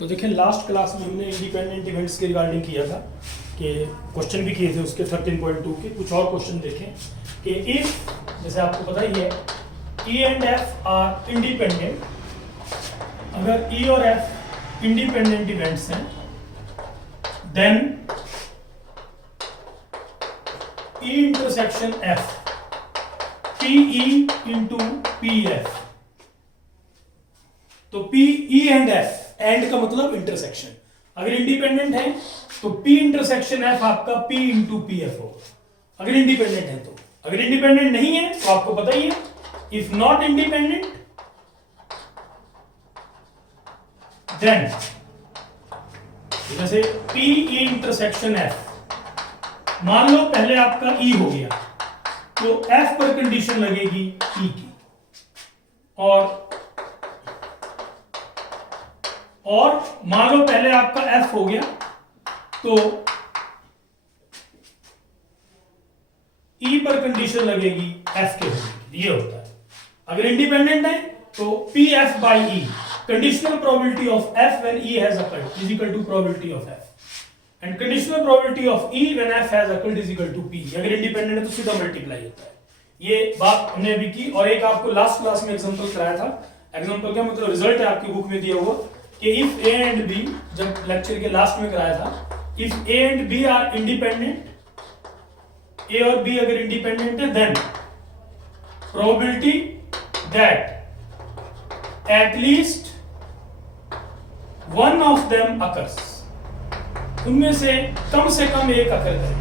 तो देखिए last class में हमने इंडिपेंडेंट इवेंट्स के रिगार्डिंग किया था कि क्वेश्चन भी किए थे उसके 13.2 के कुछ और क्वेश्चन देखें कि इफ जैसे आपको पता ही है E and F are independent, अगर ई और एफ इंडिपेंडेंट इवेंट्स हैं then E intersection F P E into P F. तो P E and F, and का मतलब इंटरसेक्शन, अगर इंडिपेंडेंट है तो P इंटरसेक्शन F आपका P इंटू पी एफ होगा अगर इंडिपेंडेंट है तो। अगर इंडिपेंडेंट नहीं है तो आपको पता ही है इफ नॉट इंडिपेंडेंट देन जैसे P E इंटरसेक्शन F, मान लो पहले आपका E हो गया तो F पर कंडीशन लगेगी E की, और मान लो पहले आपका F हो गया तो E पर कंडीशन लगेगी F के होगी। ये होता है अगर इंडिपेंडेंट है तो P F by E, conditional probability of F when E has occurred is equal to probability of F, and conditional probability of E when F has occurred is equal to P। अगर independent है तो सीधा multiply होता है। ये बात हमने अभी की, और एक आपको लास्ट क्लास में एग्जांपल कराया था। एग्जांपल क्या मतलब, रिजल्ट है आपकी बुक में दिया हुआ कि इफ ए एंड बी, जब लेक्चर के लास्ट में कराया था, if A and B are independent, A और बी अगर इंडिपेंडेंट है then probability that at least one of them occurs, उनमें से कम एक अकर करे,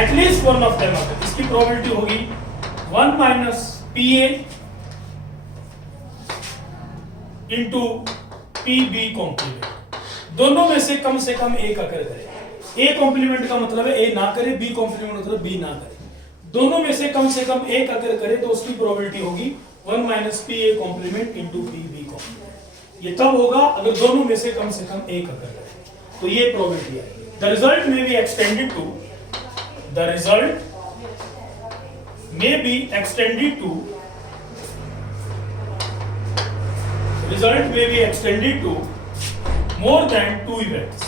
at least one of them occur, इसकी प्रोबेबिलिटी होगी 1 minus P A into P B complement. दोनों में से कम एक अकर करे। ए कॉम्प्लीमेंट का मतलब है ए ना करे, बी कॉम्प्लीमेंट मतलब बी ना करे। दोनों में से कम एक अकर करे तो उसकी प्रोबेबिलिटी होगी 1 minus P A complement into P B complement. ये तब होगा अगर दोनों में से कम एक अकर करे, तो ये प्रोबेबिलिटी है। The result may be extended to, the result may be extended to, result may be extended to more than two events,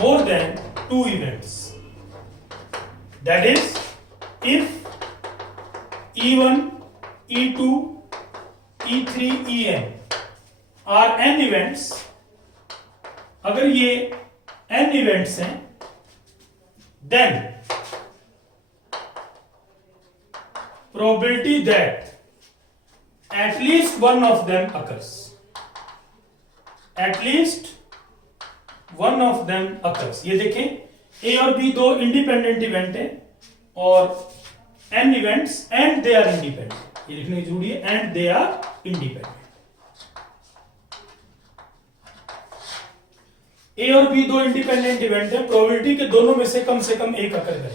more than two events, that is if E1 E2 E3 En are n events, अगर ये n events हैं then probability that at least one of them occurs, at least one of them occurs। ये देखें A और B दो independent event है और n events and they are independent, ये लिखने की जरूरी है, and they are independent. A और B दो इंडिपेंडेंट इवेंट है, प्रोबेबिलिटी के दोनों में से कम एक अकर करे,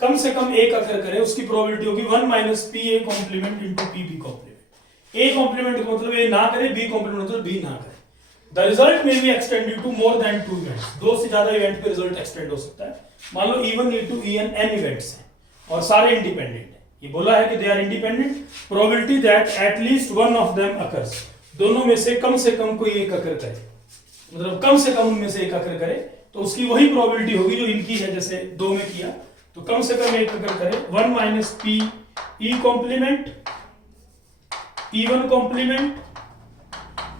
कम से कम एक अकर करे, उसकी प्रोबेबिलिटी होगी 1 minus P A complement into P B complement. A complement का मतलब ए ना करे, बी कॉम्प्लीमेंट मतलब बी ना करे। The result may be extended to more than two events, दो से ज्यादा इवेंट पे रिजल्ट एक्सटेंड हो सकता है। मान लो E1 E2 En n events हैं और सारे इंडिपेंडेंट हैं, ये बोला है कि they are independent, probability that at least one of them occurs, दोनों में से कम कोई एक अकर करे, मतलब कम से कम उनमें से एक अकर करे, तो उसकी वही प्रोबेबिलिटी होगी जो इनकी है, जैसे दो में किया तो कम से कम एक अगर करे 1 minus P E complement E1 complement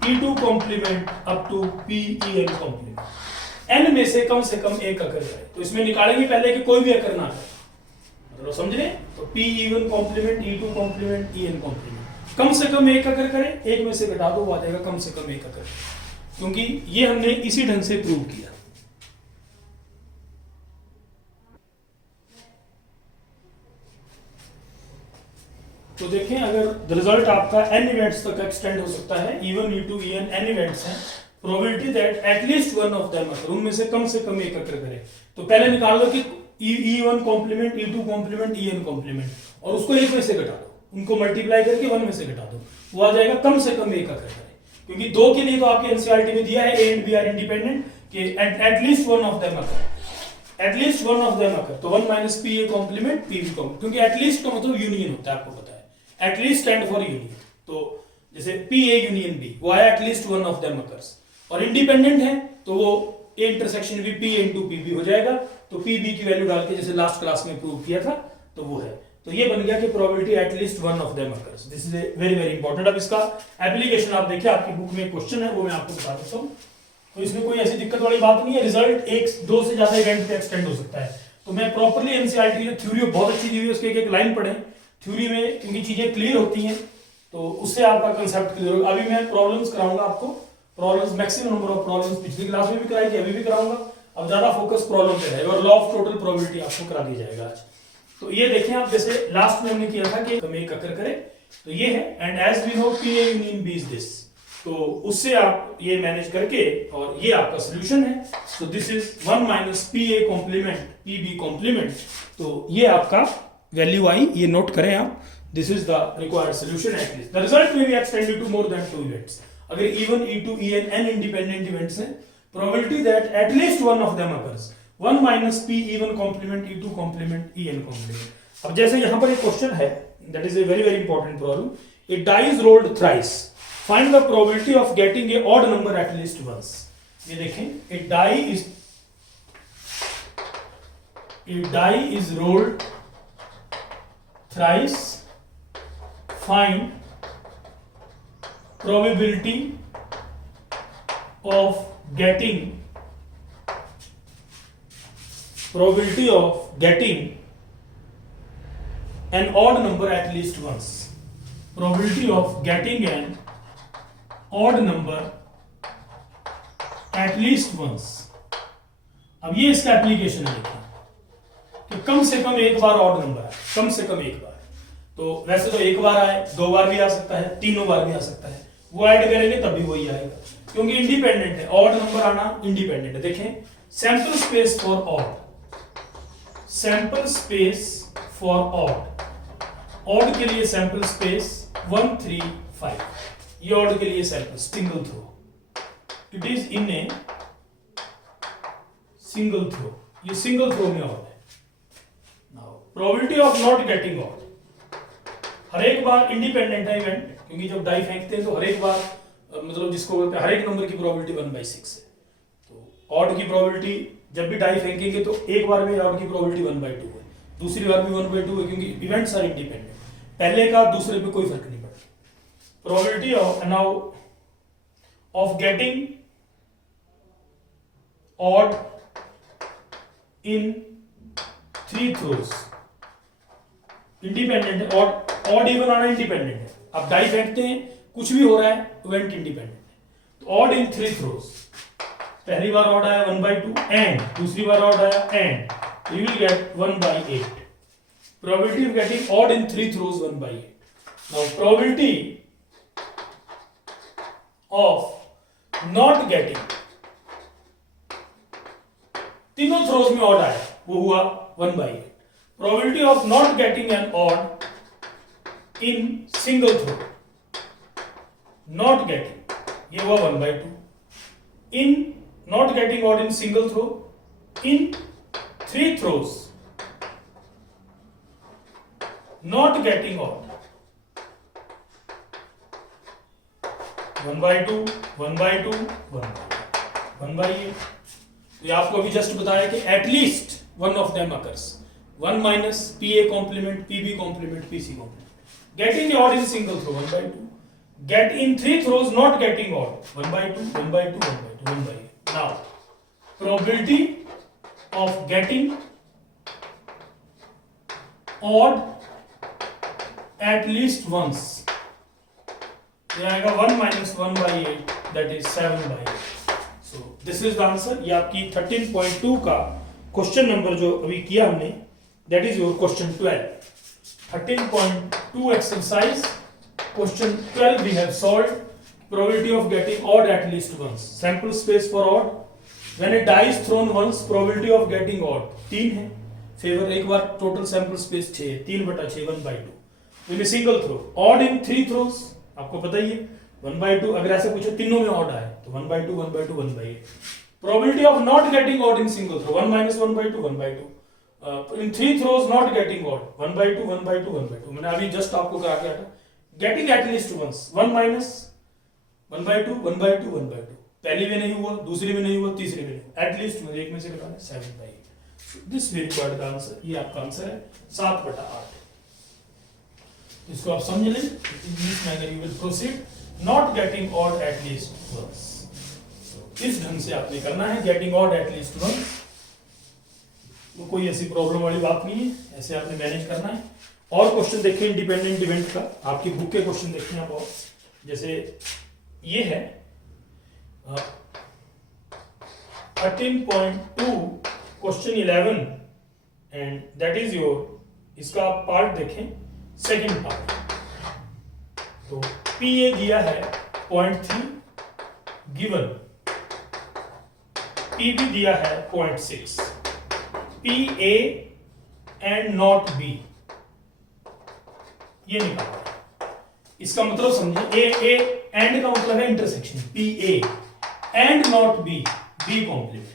E2 complement up to P E N complement, n में से कम एक अकर करे। तो इसमें निकालेंगे पहले कि कोई भी अकर ना करे, मतलब समझ रहे? तो P E1 complement E2 complement E n complement, कम से कम एक अकर करे, एक में से घटा दो, वो आ जाएगा कम से कम एक अकर, क्योंकि ये हमने इसी ढंग से प्रूव किया। तो देखें अगर रिजल्ट आपका n इवेंट्स तक एक्सटेंड हो सकता है, E1 E2 En n events हैं, probability that at least one of them occur, उनमें से कम एक अकर करे, तो पहले निकाल लो कि E1 complement E2 complement En complement, और उसको एक में से घटा दो, उनको मल्टीप्लाई करके 1 में से घटा दो, वो आ जाएगा कम से कम एक अकर करे। क्योंकि दो के लिए तो आपके एनसीईआरटी में दिया है A and B are independent कि at least one of them occur, at least one of them occur, तो 1 minus P A complement P B complement, क्योंकि एटलीस्ट का मतलब यूनियन होता है, आपको पता है, एटलीस्ट स्टैंड फॉर यूनियन। तो जैसे पी ए यूनियन बी, वो आया at least one of them occurs, और इंडिपेंडेंट है तो वो ए इंटरसेक्शन भी पी इंटू पी बी हो जाएगा। तो पी बी की वैल्यू डाल के जैसे लास्ट क्लास में प्रूव किया था तो वो है। तो ये बन गया कि probability at least one of them occurs. This is very very important. अब इसका एप्लीकेशन आप देखिए, आपकी बुक में क्वेश्चन है वो मैं आपको बता देता हूँ। तो इसमें कोई ऐसी दिक्कत वाली बात नहीं है। रिजल्ट एक दो से ज्यादा इवेंट पे एक्सटेंड हो सकता है। तो मैं प्रॉपर्ली एनसीईआरटी की थ्योरी बहुत अच्छी दी हुई है, उसके एक लाइन पढ़े थ्योरी में, क्योंकि चीजें क्लियर होती हैं तो उससे आपका कंसेप्ट क्लियर होगा। अभी मैं प्रॉब्लम्स कराऊंगा आपको, problems maximum number of problems पिछली क्लास में भी कराई थी, अभी भी कराऊंगा। अब ज्यादा फोकस प्रॉब्लम पे रहेगा और लॉ ऑफ टोटल प्रोबेबिलिटी आपको करा दिया जाएगा आज। तो ये देखें आप, जैसे लास्ट में हमने किया था कि हम एक अकर करे तो ये है, and as we know P A union B is this. तो उससे आप ये मैनेज करके और ये आपका सॉल्यूशन है। So this is 1 minus P A complement P B complement. तो ये आपका वैल्यू आई, ये नोट करें आप। This is the required solution at least. The result may be extended to more than 2 events. अगर E one E2 En n independent events हैं, probability that at least one of them occurs 1 minus P E one complement E2 complement En complement. अब जैसे यहां पर एक question है, that is a very very important problem. A die is rolled thrice, find the probability of getting a odd number at least once. ये देखें, a die is rolled thrice, find probability of getting an odd number at least once. Probability of getting an odd number at least once. अब ये इसका application है कि कम से कम एक बार ऑड नंबर है, कम से कम एक बार। तो वैसे तो एक बार आए, 2 बार भी आ सकता है, 3 बार भी आ सकता है, वो ऐड करेंगे तभी वही आएगा, क्योंकि इंडिपेंडेंट है। ऑड नंबर आना इंडिपेंडेंट है। देखें, sample space for odd, sample space for odd, odd के लिए सैंपल स्पेस 1 3 5, ये ऑड के लिए sample single throw, it is in a single throw, ये सिंगल थ्रो में ऑड है। Now probability of not getting odd, हर एक बार इंडिपेंडेंट है इवेंट, क्योंकि जब डाई फेंकते हैं तो हर एक बार मतलब जिसको बोलते हैं हर एक नंबर की प्रोबेबिलिटी 1/6 है। तो ऑड की प्रोबेबिलिटी जब भी डाई फेंकेंगे तो एक बार में ऑड की प्रोबेबिलिटी 1/2 है, दूसरी बार भी 1/2 है, क्योंकि इवेंट्स आर इंडिपेंडेंट, पहले का दूसरे पे कोई फर्क नहीं पड़ता। Probability of now of getting odd in 3 throws, independent है। ऑड इवन आना इंडिपेंडेंट है। अब डाई फेंकते हैं, कुछ भी हो रहा है, इवेंट इंडिपेंडेंट है। तो ऑड इन 3 थ्रोज, पहली बार ऑड आया 1/2 एंड दूसरी बार ऑड आया and, you will get 1/8। Probability of getting odd in 3 throws 1/8। Now probability of not getting, तीनों थ्रोज में ऑड आया, वो हुआ 1/8। Probability of not getting an odd in single throw, not getting, ये हुआ 1/2। in not getting odd in single throw, in 3 throws, not getting odd, 1/2 1/2 1/8। तो ये आपको अभी जस्ट बताया कि at least one of them occurs, 1 minus PA complement, PB complement, PC complement. Getting odd in single throw 1/2. Get in 3 throws not getting odd 1/2 1/2 1/2 1/8. Now probability of getting odd at least once, ये आएगा 1 minus 1/8, that is 7/8. So this is the answer। ये आपकी 13.2 का question number जो अभी किया हमने, that is your question 12। 13.2 exercise, question 12 we have solved। probability of getting odd at least once, sample space for odd, when a die is thrown once, probability of getting odd 3 है, favor एक बार, total sample space 6 है, 3/6 1/2। when a single throw, odd in 3 throws, आपको पता ही है 1/2। अगर ऐसे पूछो तीनों में odd आए तो 1/2 1/2 1/8। probability of not getting odd in single throw 1 minus 1/2 1/2। in 3 throws not getting odd 1/2 1/2 1/2। मैंने अभी जस्ट आपको करा के हटा। getting at least once 1 minus 1/2 1/2 1/2। पहली में नहीं हुआ, दूसरी में नहीं हुआ, तीसरी में नहीं हुआ, एटलीस्ट मुझे एक में से घटाना 7/8। दिस विल रिक्वायर्ड आंसर, ये आपका आंसर है 7/8। इसको आप समझ लें, इस manner you will proceed, not getting odd at least once. इस ढंग से आपने करना है, getting odd at least once. तो कोई ऐसी प्रॉब्लम वाली बात नहीं है, ऐसे आपने मैनेज करना है। और क्वेश्चन देखिए इंडिपेंडेंट इवेंट का, आपकी बुक के क्वेश्चन देखिए आप, और जैसे ये है 13.2 question 11 and that is your, इसका आप पार्ट देखें, सेकंड पार्ट। तो पी ए दिया है 0.3 गिवन, पी बी दिया है 0.6, P A and not B, ये निकालना है। इसका मतलब समझिए, ए एंड का मतलब है intersection, P A and not B, B complement.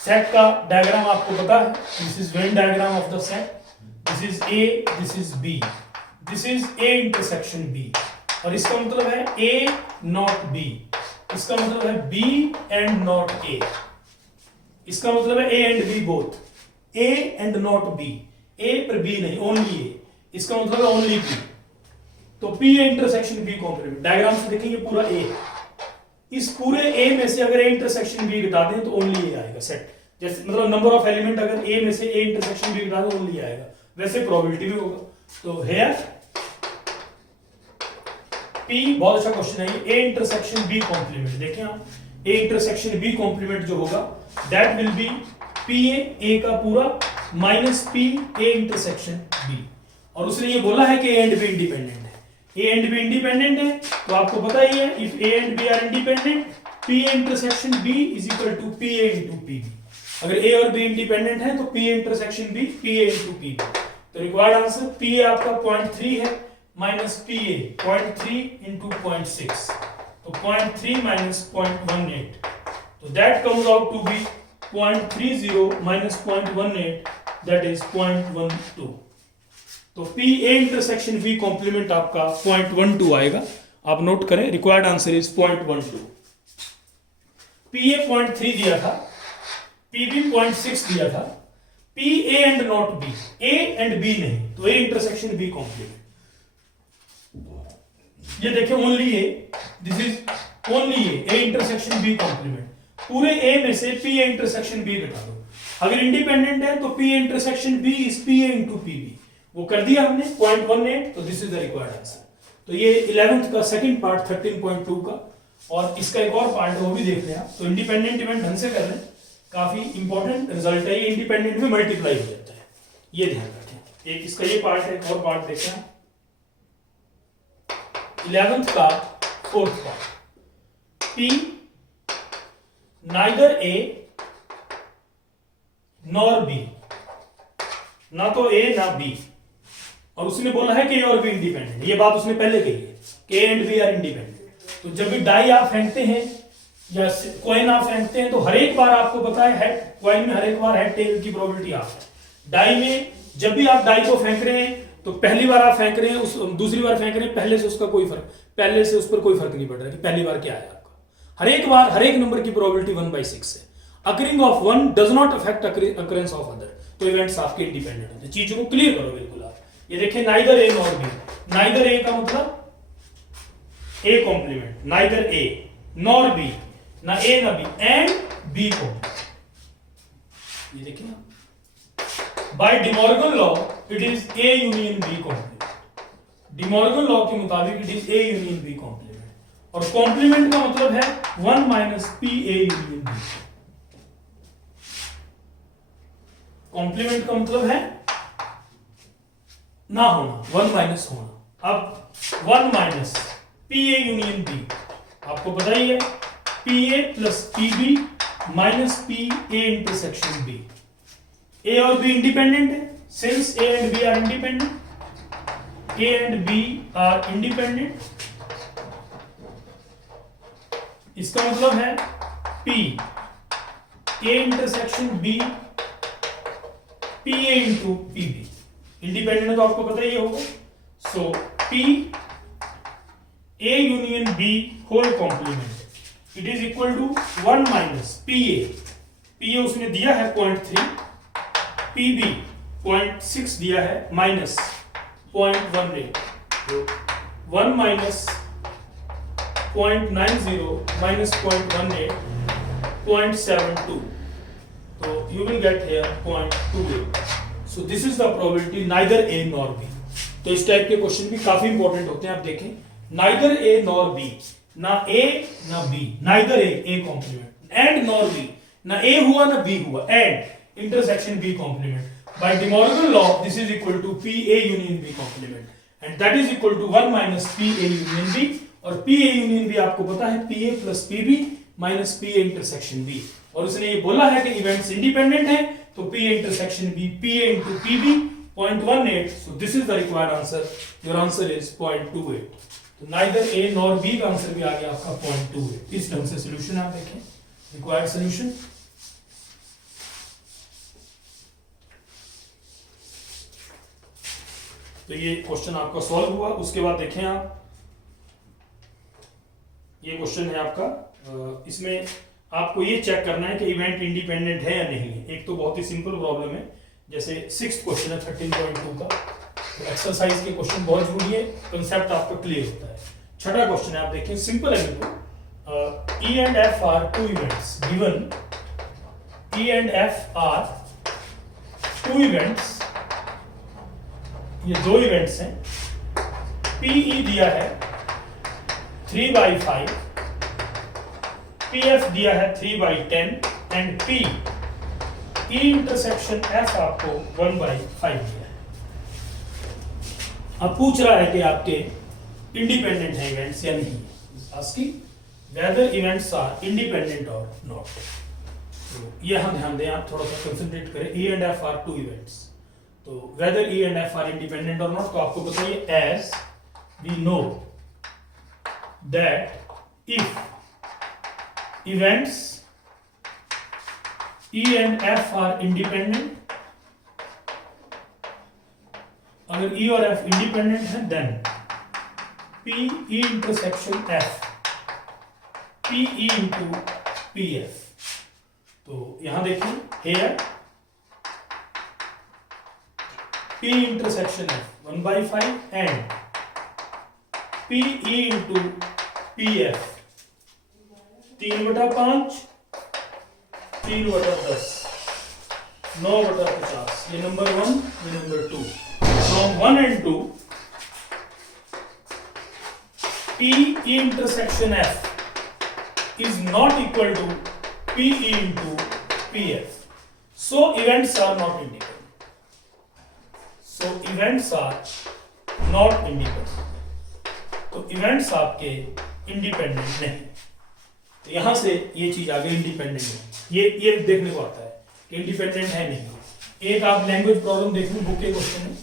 Set का डायग्राम आपको पता है, this is Venn diagram of the set, this is A, this is B, this is A intersection B, और इसका मतलब है ए नॉट बी, इसका मतलब है बी एंड नॉट ए, इसका मतलब है A and B both, A and not B, A पर बी नहीं, ओनली ए, इसका मतलब है ओनली बी। तो P A intersection B complement, diagram से देखेंगे पूरा ए, इस पूरे ए में से अगर ए इंटरसेक्शन बी घटा दें तो ओनली ए आएगा सेट। जैसे मतलब नंबर ऑफ एलिमेंट, अगर ए में से ए इंटरसेक्शन बी घटा दें ओनली आएगा, वैसे प्रोबेबिलिटी भी होगा। तो हेयर पी, बहुत अच्छा क्वेश्चन है ये, ए इंटरसेक्शन बी कॉम्प्लीमेंट। देखें आप, ए इंटरसेक्शन बी कॉम्प्लीमेंट जो होगा that will be P A का पूरा minus P A intersection B, और उसने ये बोला है कि ए एंड बी इंडिपेंडेंट है, ए एंड बी इंडिपेंडेंट है, तो आपको पता ही है if A and B are independent, P A intersection B is equal to P A into P B. अगर ए और बी इंडिपेंडेंट है तो P A intersection B, P A into P B. तो रिक्वायर्ड आंसर पी ए आपका 0.3 है, minus P A 0.3 into 0.6, तो 0.3 minus 0.18, तो that comes out to be 0.30 minus 0.18, that is 0.12। तो P A intersection B complement आपका 0.12 आएगा, आप note करें, required answer is 0.12। P A 0.3 दिया था, पी बी 0.6 दिया था, P A and not B, A and B नहीं, तो ए इंटरसेक्शन बी कॉम्प्लीमेंट। ये देखिए only A, this is only A intersection B complement. पूरे ए में से पी ए इंटरसेक्शन बी घटा दो, अगर इंडिपेंडेंट है तो P A intersection B is P A into P B, वो कर दिया हमने 0.18, तो this is the required answer. तो ये 11th का सेकंड पार्ट 13.2 का, और इसका एक और पार्ट है वो भी देख लें आप। तो इंडिपेंडेंट इवेंट ढंग से कर लें, काफी इंपॉर्टेंट रिजल्ट है ये, इंडिपेंडेंट में मल्टीप्लाई हो जाता है, ये ध्यान रखें। एक इसका ये पार्ट है, एक और पार्ट देखें आप, 11th का fourth part, P neither A nor B, ना तो ए ना बी, और उसने बोला है कि ए और बी इंडिपेंडेंट, ये बात उसने पहले कही है कि A and B are independent. तो जब भी डाई आप फेंकते हैं या कॉइन आप फेंकते हैं तो हर एक बार आपको पता है हेड, कॉइन में हर एक बार हेड टेल की प्रोबेबिलिटी आप है। डाई में जब भी आप डाई को फेंक रहे हैं तो पहली बार आप फेंक रहे हैं, उस दूसरी बार फेंक रहे हैं, पहले से उसका कोई फर्क, पहले से उस पर कोई फर्क नहीं पड़ रहा कि पहली बार क्या है आपका। हर एक बार हर एक नंबर की प्रोबेबिलिटी 1/6 है। Occurring of one does not affect occurrence of other, तो इवेंट्स आपके इंडिपेंडेंट होते हैं। चीजों को क्लियर करो बिल्कुल आप। ये देखिए neither A nor B, neither A का मतलब A complement, neither A nor B, ना ए ना बी, एंड बी कॉम्प्लीमेंट। ये देखिए by De Morgan law it is A union B complement, De Morgan law के मुताबिक it is A union B complement, और complement का मतलब है 1 minus P A union B. Complement का मतलब है ना होना, 1 माइनस होना। अब 1 minus P A union B, आपको पता ही है P A plus P B minus P A intersection B. A और बी इंडिपेंडेंट है, since A and B are independent, A and B are independent, इसका मतलब है P A intersection B P A into P B. Independent है तो आपको पता ही होगा, so P A union B whole complement it is equal to 1 minus P ए उसने दिया है 0.3, पी बी 0.6 दिया है माइनस 0.18, तो 1 minus 0.90 minus 0.18 0.72, so you will get here 0.28. So this is the probability neither A nor B. तो इस type के question भी काफी इंपॉर्टेंट होते हैं। आप देखें neither A nor B, ना A ना B, neither A complement, and nor B, ना A हुआ ना B हुआ, and intersection B complement. By De Morgan law this is equal to PA union B complement, and that is equal to 1 minus PA union B, और PA union B आपको पता है PA plus PB minus P A intersection B, और उसने ये बोला है कि इवेंट्स इंडिपेंडेंट हैं, तो P A intersection B P A into P B 0.18, so this is the required answer, your answer is 0.28। तो नाइदर ए नॉर बी का आंसर भी आ गया आपका 0.28। इस ढंग से सोल्यूशन आप देखें, रिक्वायर्ड सोल्यूशन। तो ये क्वेश्चन आपका सॉल्व हुआ। उसके बाद देखें आप, ये क्वेश्चन है आपका, इसमें आपको ये चेक करना है कि इवेंट इंडिपेंडेंट है या नहीं है। एक तो बहुत ही सिंपल प्रॉब्लम है, जैसे 6th क्वेश्चन है 13.2 का, तो एक्सरसाइज के क्वेश्चन बहुत जरूरी है, कंसेप्ट आपका क्लियर होता है। छठा क्वेश्चन है, आप देखिए सिंपल है बिल्कुल। E and F are two events given, E and F are two events, ये दो इवेंट्स हैं। पीई दिया है 3/5, PF दिया है 3/10 and P E intersection F आपको 1/5 दिया है। अब पूछ रहा है कि आपके इंडिपेंडेंट है इवेंट्स या नहीं, asking whether events are independent और नॉट। तो ये हम ध्यान दें, आप थोड़ा सा कंसंट्रेट करें। E and F are two events, तो whether E and F are independent और नॉट, तो आपको बताइए as we know that if events E and F are independent, अगर E और F इंडिपेंडेंट है then P E intersection F P E into P F। तो यहां देखिए here P intersection F 1/5 and P E into P F 3/5, 3/10, 9/50, ये number 1, ये number 2। From 1 and 2 P E intersection F is not equal to P E into P F, so events are not independent, so events are not independent, तो events आपके independent नहीं। तो यहां से ये चीज आ गई इंडिपेंडेंट है, ये देखने को आता है कि इंडिपेंडेंट है नहीं। एक आप लैंग्वेज प्रॉब्लम देख लो, बुक के क्वेश्चन में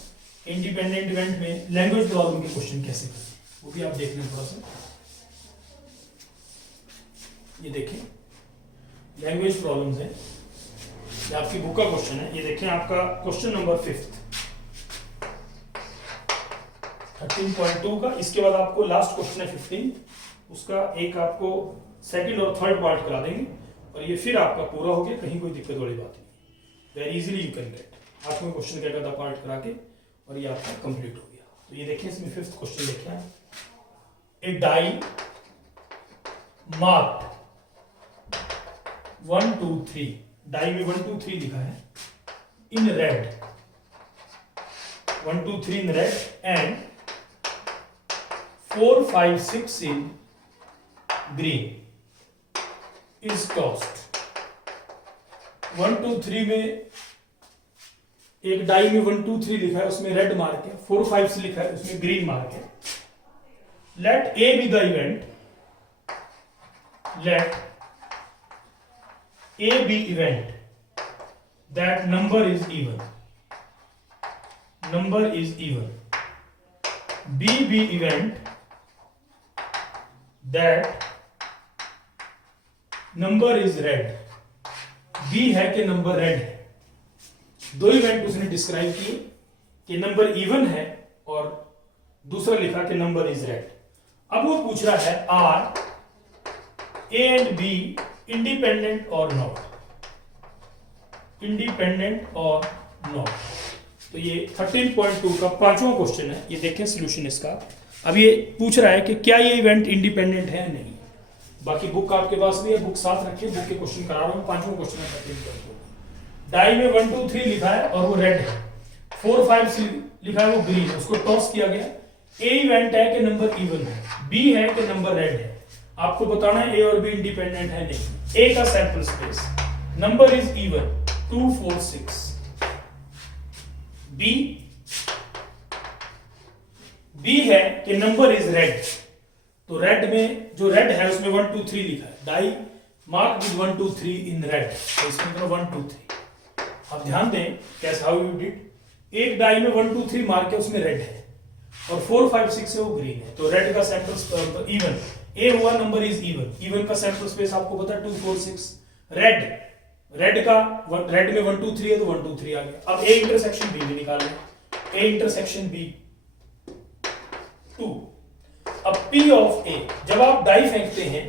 इंडिपेंडेंट इवेंट में लैंग्वेज प्रॉब्लम के क्वेश्चन कैसे करते हैं, वो भी आप देख लें थोड़ा सा। ये देखिए लैंग्वेज प्रॉब्लम्स है, ये आपकी बुक का क्वेश्चन है। ये देखें आपका क्वेश्चन नंबर 5th 13.2 का। इसके बाद आपको लास्ट क्वेश्चन है 15, उसका एक आपको सेकंड और थर्ड पार्ट करा देंगे, और ये फिर आपका पूरा हो गया, कहीं कोई दिक्कत वाली बात नहीं, very easily you can get. आपको क्वेश्चन क्या करता पार्ट करा के, और ये आपका कंप्लीट हो गया। तो ये देखिए इसमें 5th क्वेश्चन देखें आप, ए डाई मार्क्ड 1 2 3, डाई में 1 2 3 लिखा है in red, 1 2 3 in red and 4 5 6 in green is tossed। 1 2 3 में एक डाई में 1 2 3 लिखा है, उसमें रेड मार्क है, 4 5 से लिखा है, उसमें ग्रीन मार्क है। Let A be the event, let A be event that number is even, number is even. B be event that number is red, B है कि नंबर रेड है। दो इवेंट उसने डिस्क्राइब किए कि नंबर इवन है और दूसरा लिखा कि नंबर इज रेड। अब वो पूछ रहा है are A and B independent और नॉट, इंडिपेंडेंट और नॉट। तो ये 13.2 का पांचवा क्वेश्चन है, ये देखें सोल्यूशन इसका। अब ये पूछ रहा है कि क्या ये इवेंट इंडिपेंडेंट है या नहीं। बाकी बुक आपके पास भी है, बुक साथ रखिए, बुक के क्वेश्चन करा रहा हूँ। पांचवा क्वेश्चन है 13.2। डाई में 1 2 3 लिखा है और वो रेड है, 4 5 लिखा है वो ग्रीन, उसको टॉस किया गया। ए इवेंट है कि नंबर इवन है, बी है कि नंबर रेड है। आपको बताना है ए और बी इंडिपेंडेंट है नहीं। ए का sample space number is even 2 4 6। B है कि नंबर इज रेड, तो रेड में जो रेड है उसमें 1 2 3 लिखा है। Die mark with 1 2 3 in red, तो इसमें करो 1 2 3। अब ध्यान दें कैसे हाउ यू डिड। एक डाई में 1 2 3 मार्क है, उसमें रेड है, और 4 5 6 है वो ग्रीन है। तो रेड का सैंपल इवन, ए हुआ नंबर इज इवन, इवन का सैंपल स्पेस आपको पता है 2 4 6। रेड का रेड में 1 2 3 है तो 1 2 3 आ गया। अब ए इंटरसेक्शन बी में निकालें, ए इंटरसेक्शन बी 2। अब P ऑफ A, जब आप डाई फेंकते हैं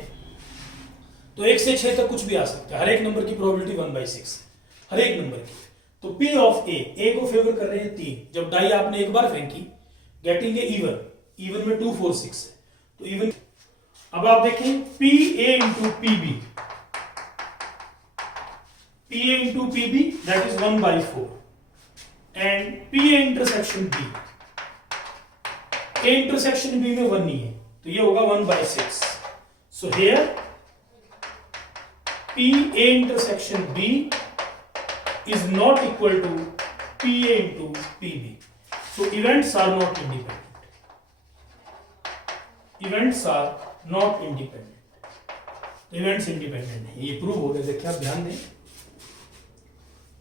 तो 1 से 6 तक कुछ भी आ सकता है, हर एक नंबर की प्रोबेबिलिटी 1/6 हर एक नंबर की। तो P ऑफ A को फेवर कर रहे हैं 3। जब डाई आपने एक बार फेंकी गेटिंग ए इवन, इवन में 2 4 6 है तो इवन। अब आप देखें PA into PB, PA into PB that is 1/4 and PA intersection B, A intersection B में 1 नहीं है तो ये होगा 1/6। So here PA intersection B is not equal to PA into PB. So events are not independent. Events are not independent. Events independent है, ये prove हो गया। देखिए आप ध्यान दें,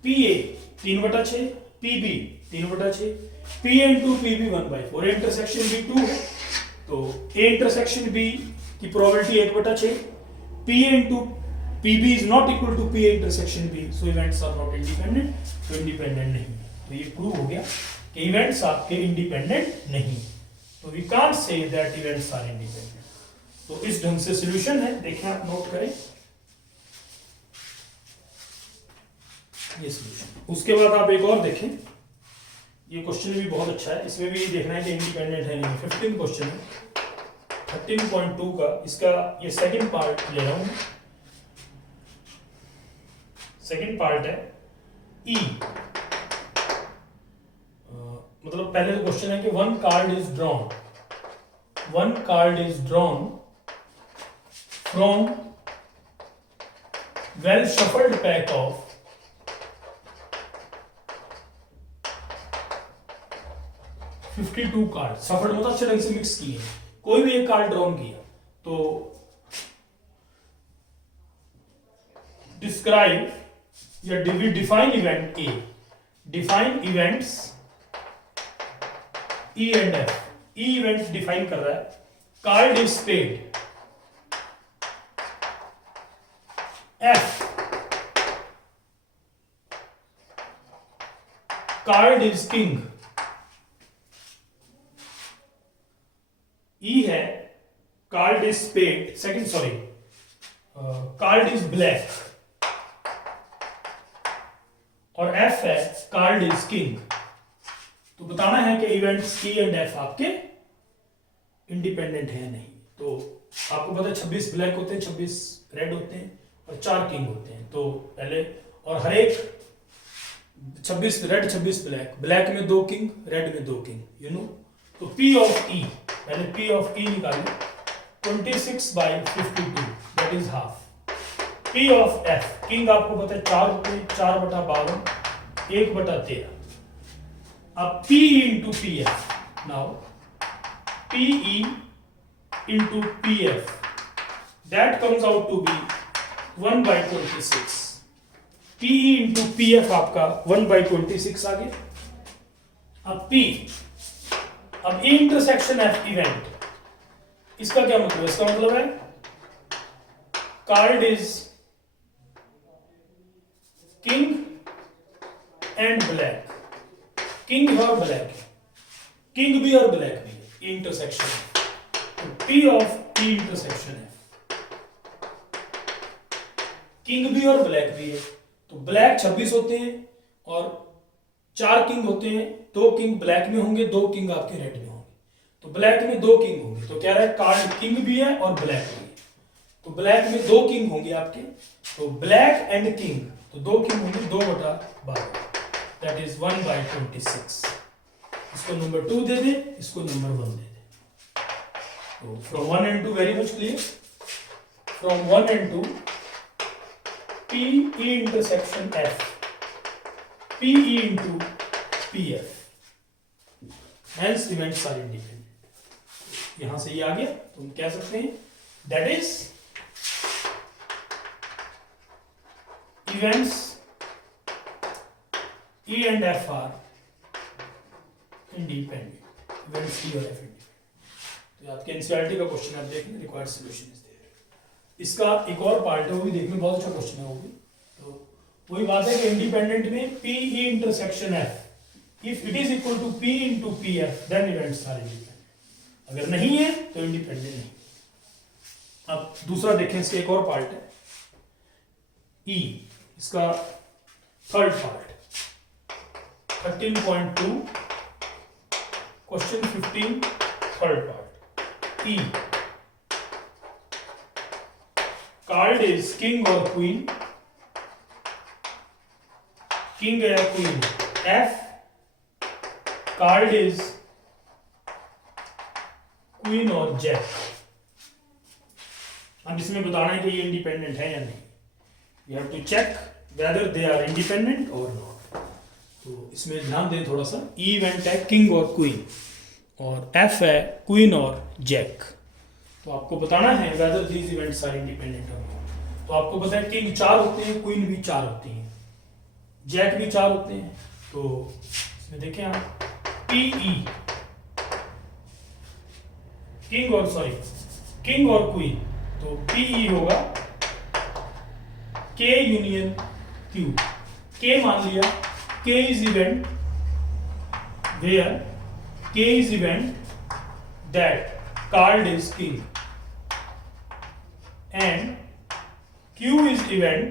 PA 3/6, PB 3/6, PA into PB 1/4, intersection B 2 है तो A इंटरसेक्शन B की probability 1/6, PA into PB is not equal to PA intersection B, so events are not independent, तो इंडिपेंडेंट नहीं है। तो ये प्रूव हो गया कि इवेंट्स आपके इंडिपेंडेंट नहीं, तो we can't say that events are independent. तो इस ढंग से सॉल्यूशन है, देखें आप नोट करें ये सॉल्यूशन। उसके बाद आप एक और देखें, ये क्वेश्चन भी बहुत अच्छा है, इसमें भी देखना है कि इंडिपेंडेंट है नहीं। 15 क्वेश्चन है 13.2 का, इसका ये सेकंड पार्ट ले रहा हूं। सेकंड पार्ट है ई, मतलब पहले तो क्वेश्चन है कि one card is drawn from well shuffled pack of 52 card. Shuffled मतलब अच्छे ढंग से मिक्स किए, कोई भी एक कार्ड ड्रॉन किया तो डिस्क्राइब या define event A, define events E and F. E event define कर रहा है, card is spade, F card is king, E है card is spade, second sorry card is black, और एफ है card is king. तो बताना है कि इवेंट्स ई एंड एफ आपके इंडिपेंडेंट है नहीं। तो आपको पता है 26 ब्लैक होते हैं, 26 रेड होते हैं और 4 किंग होते हैं। तो पहले और हर एक 26 रेड 26 ब्लैक, ब्लैक में 2 किंग, रेड में 2 किंग, यू नो। तो P ऑफ E, पहले P ऑफ E निकालिए, 26/52 that is half. P of F, king आपको पता है 4 होते हैं, 4/52 1/13। अब P into PF, now PE into PF that comes out to be 1/26। PE into PF आपका 1/26 आ गया। अब P, अब E इंटरसेक्शन F इवेंट, इसका क्या मतलब है? इसका मतलब है card is king and black, king है और ब्लैक है, किंग भी और ब्लैक भी है, intersection. P of E intersection है किंग भी और ब्लैक भी है, तो ब्लैक 26 होते हैं और 4 किंग होते हैं, 2 किंग ब्लैक में होंगे, 2 किंग आपके रेड में होंगे, तो ब्लैक में 2 किंग होंगे, तो कह रहा है कार्ड किंग भी है और ब्लैक भी है, तो ब्लैक में 2 किंग होंगे आपके, तो ब्लैक एंड किंग, तो 2 किंग होंगे 2/12, दैट इज 1/26। इसको नंबर 2 दे दे, इसको नंबर 1 दे दे। तो from 1 and 2 very much clear, from 1 and 2 PE intersection F, PE into PF, hence events are independent। यहां से ये आ गया, तो हम कह सकते हैं that is events E and F are independent, events E और F independent। तो आपके एनसीईआरटी का क्वेश्चन आप देखें, रिक्वायर्ड सॉल्यूशन इज देयर। इसका एक और पार्ट है, वो भी देखने बहुत अच्छा क्वेश्चन है वो भी। तो वही बात है कि इंडिपेंडेंट में PE intersection F, if it is equal to P into PF, then events are independent, अगर नहीं है तो इंडिपेंडेंट नहीं। अब दूसरा देखें, इसका एक और पार्ट है E, इसका third part 13.2 question 15 third part. E card is king और क्वीन, किंग है queen. F card is queen और जैक। अब इसमें बताना है कि ये इंडिपेंडेंट है या नहीं। You have to check whether they are independent or not। तो इसमें ध्यान दें थोड़ा सा। E इवेंट है किंग और क्वीन, और F है क्वीन और जैक। तो आपको बताना है whether these events are independent or not। तो आपको पता है किंग 4 होते हैं, क्वीन भी 4 होती हैं, जैक भी 4 होते हैं। तो इसमें देखें आप PE किंग और क्वीन, तो PE होगा K यूनियन Q। K मान लिया, K is event where K is event that card is king and Q is event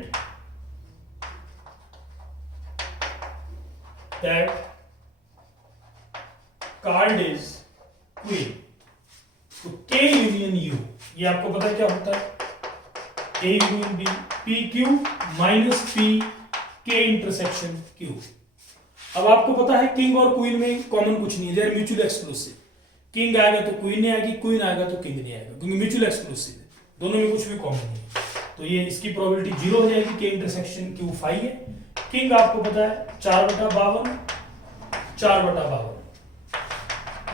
that card is queen। तो K यूनियन U, ये आपको पता है क्या होता है, A union B, PQ minus P K intersection Q। अब आपको पता है किंग और क्वीन में कॉमन कुछ नहीं है, they are mutual exclusive. King आएगा तो क्वीन नहीं आएगी, क्वीन आएगा तो किंग नहीं आएगा, क्योंकि म्यूचुअल एक्सक्लूसिव है, दोनों में कुछ भी कॉमन नहीं है। तो ये इसकी प्रोबेबिलिटी 0 हो जाएगी। K इंटरसेक्शन Q 5 है। किंग आपको पता है 4/52, 4/52,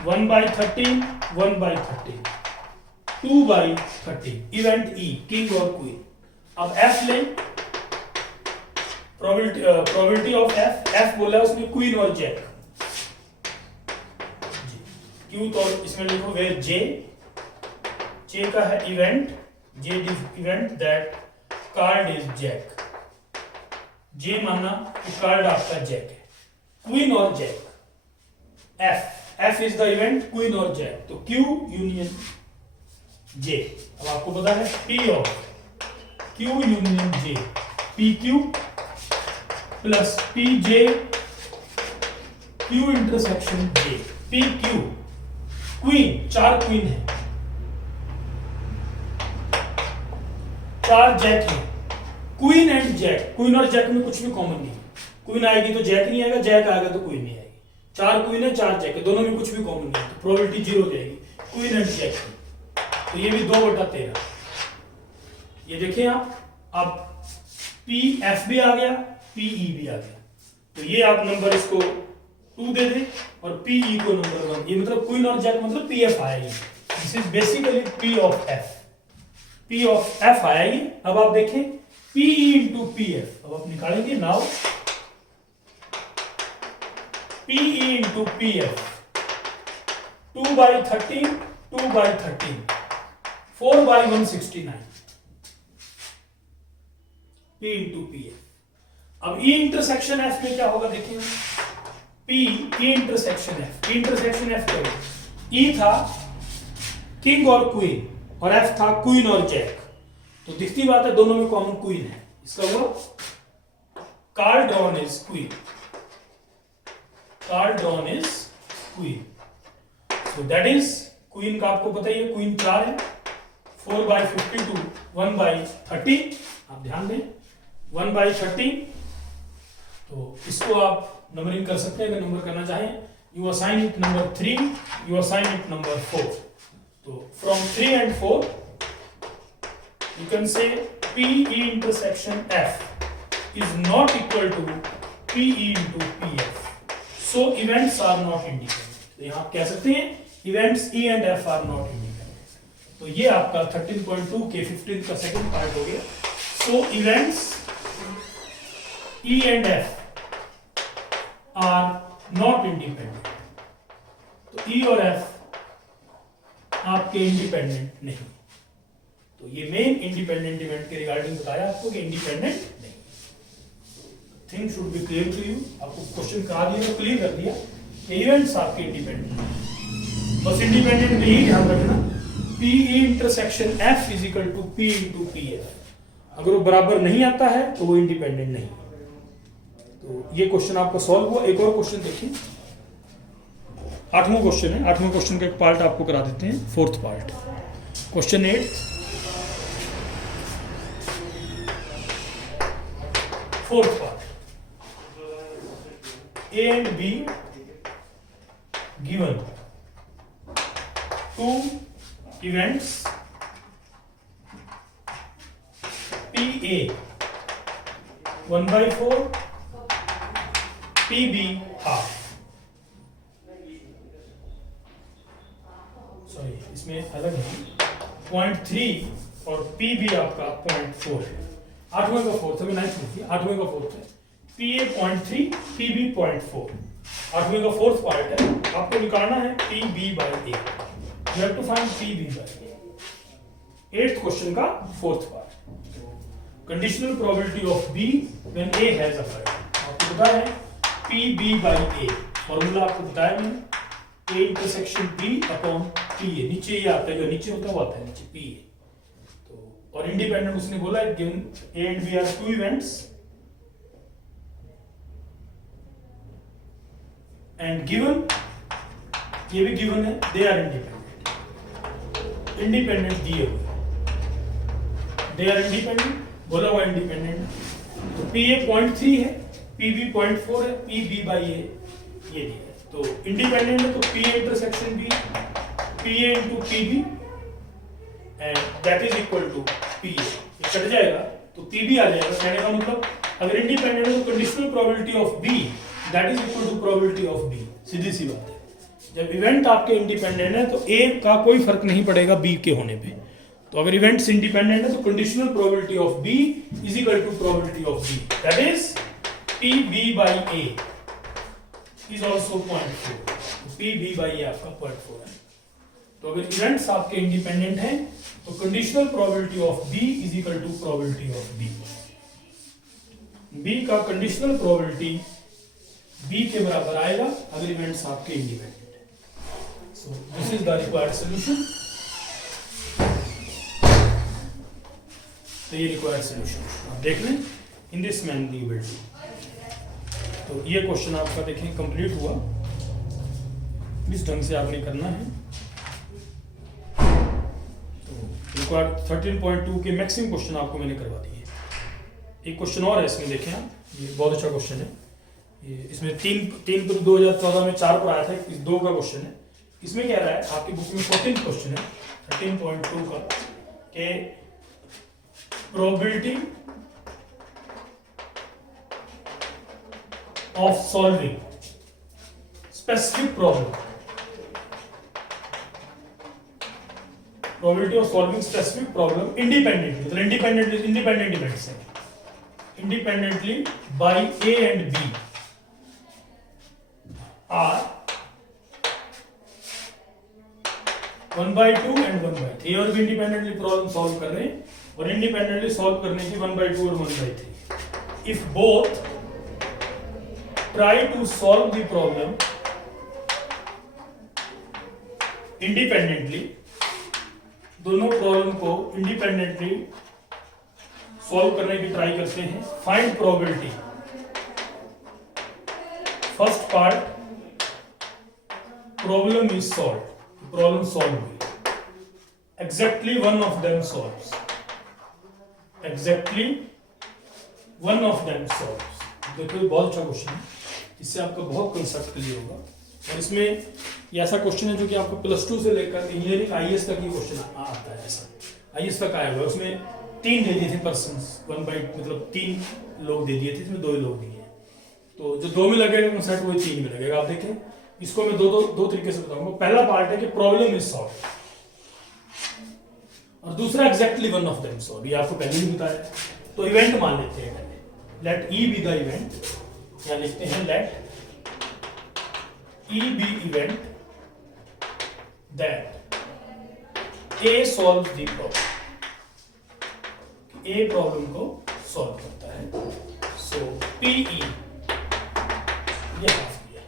1/13, 1/13, 2/13, इवेंट E किंग और क्वीन। अब F लें, प्रोबेबिलिटी ऑफ F बोला उसमें क्वीन और जैक। Q तो इसमें लिखो वेयर J का है event, J is event that card is jack. J मानना कि कार्ड आपका जैक है, क्वीन और jack. F is the event queen और जैक, तो Q यूनियन J। अब आपको पता है P of Q union J, PQ plus PJ Q intersection J। PQ queen, 4 queen है, 4 जैक है, क्वीन एंड जैक। क्वीन और जैक में कुछ भी कॉमन नहीं है, क्वीन आएगी तो जैक नहीं आएगा, जैक आएगा तो क्वीन नहीं आएगी। 4 क्वीन है, 4 जैक है, दोनों में कुछ भी कॉमन नहीं है, तो प्रोबेबिलिटी 0 हो जाएगी क्वीन एंड जैक की। तो ये भी 2/13। ये देखिए आप, अब PF भी आ गया, PE भी आ गया, तो ये आप नंबर इसको 2 दे दे और PE को नंबर 1। ये मतलब क्वीन और जैक मतलब PF आया ये। This is basically P of F। P of F आया ये। अब आप देखें PE इंटू PF, अब आप निकालेंगे now PE into PF 2/13, 2/13, 4/169 P into PF। अब E इंटरसेक्शन F में क्या होगा देखिए, P E intersection F, intersection F करें, E था किंग और क्वीन और F था क्वीन और जैक। तो दिखती बात है दोनों में कॉमन क्वीन है, इसका हुआ card drawn is queen, card drawn is queen. So that is queen का आपको पता ही है, क्वीन 4 है, 4/52 1/30। आप ध्यान दें 1/30, तो इसको आप नंबरिंग कर सकते हैं अगर नंबर करना चाहें। You assign it number 3, you assign it number 4। तो from 3 and 4 you can say PE intersection F is not equal to PE into PF. So events are not independent. तो यहाँ आप कह सकते हैं events E and F are not independent. तो ये आपका 13.2 के 15 का सेकंड पार्ट हो गया। So events E and F are not independent. तो E और F आपके इंडिपेंडेंट नहीं। तो ये मेन इंडिपेंडेंट इवेंट के रिगार्डिंग बताया आपको कि इंडिपेंडेंट नहीं। Thing should be clear to you. आपको क्वेश्चन करा दिया, क्लियर कर दिया कि इवेंट्स आपके इंडिपेंडेंट नहीं। बस इंडिपेंडेंट में ही ध्यान रखना, PE intersection F is equal to P into PF। अगर वो बराबर नहीं आता है तो वो इंडिपेंडेंट नहीं। तो ये क्वेश्चन आपका सॉल्व हुआ। एक और क्वेश्चन देखिए, 8वां क्वेश्चन है। 8वें क्वेश्चन का एक पार्ट आपको करा देते हैं, 4th part. Question 8, 4th part. A and B given 2 events PA 1/4, PB half। Sorry, इसमें अलग है 0.3 और PB आपका 0.4 है। 8वें का 4th है, 9th लिखिए, 8वें का 4th है। PA 0.3, PB 0.4। 8वें का 4th पार्ट है, आपको निकालना है PB by A। You have to find PB by A। 8th question का 4th part. Conditional probability of B when A has a five. आपको पता है PB by A, फॉर्मूला आपको बताया मैंने, A intersection B upon PA। नीचे ये आता है, जो नीचे होता है वो आता है नीचे PA। तो और इंडिपेंडेंट उसने बोला है given A and B are 2 events and given, ये भी गिवन है, they are independent। इंडिपेंडेंट दिए हुए, they are independent, बोला हुआ इंडिपेंडेंट। तो PA 0.3 है, PB 0.4 है, PB by A ये दिया है। तो इंडिपेंडेंट है तो PA intersection B, PA into PB and that is equal to PA। ये कट जाएगा तो PB आ जाएगा। कहने का मतलब अगर इंडिपेंडेंट है तो conditional probability of B that is equal to probability of B। सीधी सी बात है, जब इवेंट आपके इंडिपेंडेंट है तो A का कोई फर्क नहीं पड़ेगा B के होने पे। तो अगर इवेंट्स इंडिपेंडेंट है तो conditional probability of B is equal to probability of B, that is PB by A is also 0.4। PB by A आपका 0.4 है। तो अगर इवेंट्स आपके इंडिपेंडेंट हैं तो conditional probability of B is equal to probability of B। B का conditional probability B के बराबर आएगा अगर इवेंट्स आपके इंडिपेंडेंट है। So this is the required solution. तो ये रिक्वायर्ड सॉल्यूशन आप देख लें, in this man we will do. तो ये क्वेश्चन आपका देखें कंप्लीट हुआ, इस ढंग से आपने करना है। तो रिक्वायर्ड 13.2 के मैक्सिमम क्वेश्चन आपको मैंने करवा दिए। एक क्वेश्चन और है इसमें, देखें आप, ये बहुत अच्छा क्वेश्चन है। ये इसमें 3 पर 2014 में 4 पर आया था, इस 2 का क्वेश्चन है। इसमें क्या रहा है आपकी बुक में 14 क्वेश्चन है 13.2 का कि probability of solving specific problem, probability of solving specific problem independently, मतलब independent events है, independently by A and B are 1/2 and 1/3। और भी इंडिपेंडेंटली प्रॉब्लम सॉल्व कर रहे हैं और इंडिपेंडेंटली सॉल्व करने की 1/2 और 1/3। If both try to solve the problem independently, दोनों प्रॉब्लम को इंडिपेंडेंटली सॉल्व करने की ट्राई करते हैं। Find probability, first part problem is solve, problem solve हुई, exactly one of them solves, exactly one of them solves. देखो ये बहुत अच्छा क्वेश्चन है, इससे आपका बहुत कंसेप्ट क्लियर होगा। और इसमें ये ऐसा क्वेश्चन है जो कि आपको +2 से लेकर इंजीनियरिंग IAS तक ये क्वेश्चन आता है। ऐसा IAS तक आया हुआ है। उसमें 3 दे दिए थे पर्सन्स, 1/, मतलब 3 लोग दे दिए थे, इसमें 2 ही लोग दिए हैं। तो जो 2 में लगेगा कंसेप्ट वो 3 में लगेगा। आप देखें, इसको मैं दो तरीके से बताऊंगा। पहला पार्ट है कि प्रॉब्लम इज सॉल्व, और दूसरा exactly one of them solve. ये आपको पहले ही बताया। तो इवेंट मान लेते हैं पहले, let E be the event, या लिखते हैं let E be event that A solve the problem, A problem को सॉल्व करता है। सो पी ई ये हाफ किया,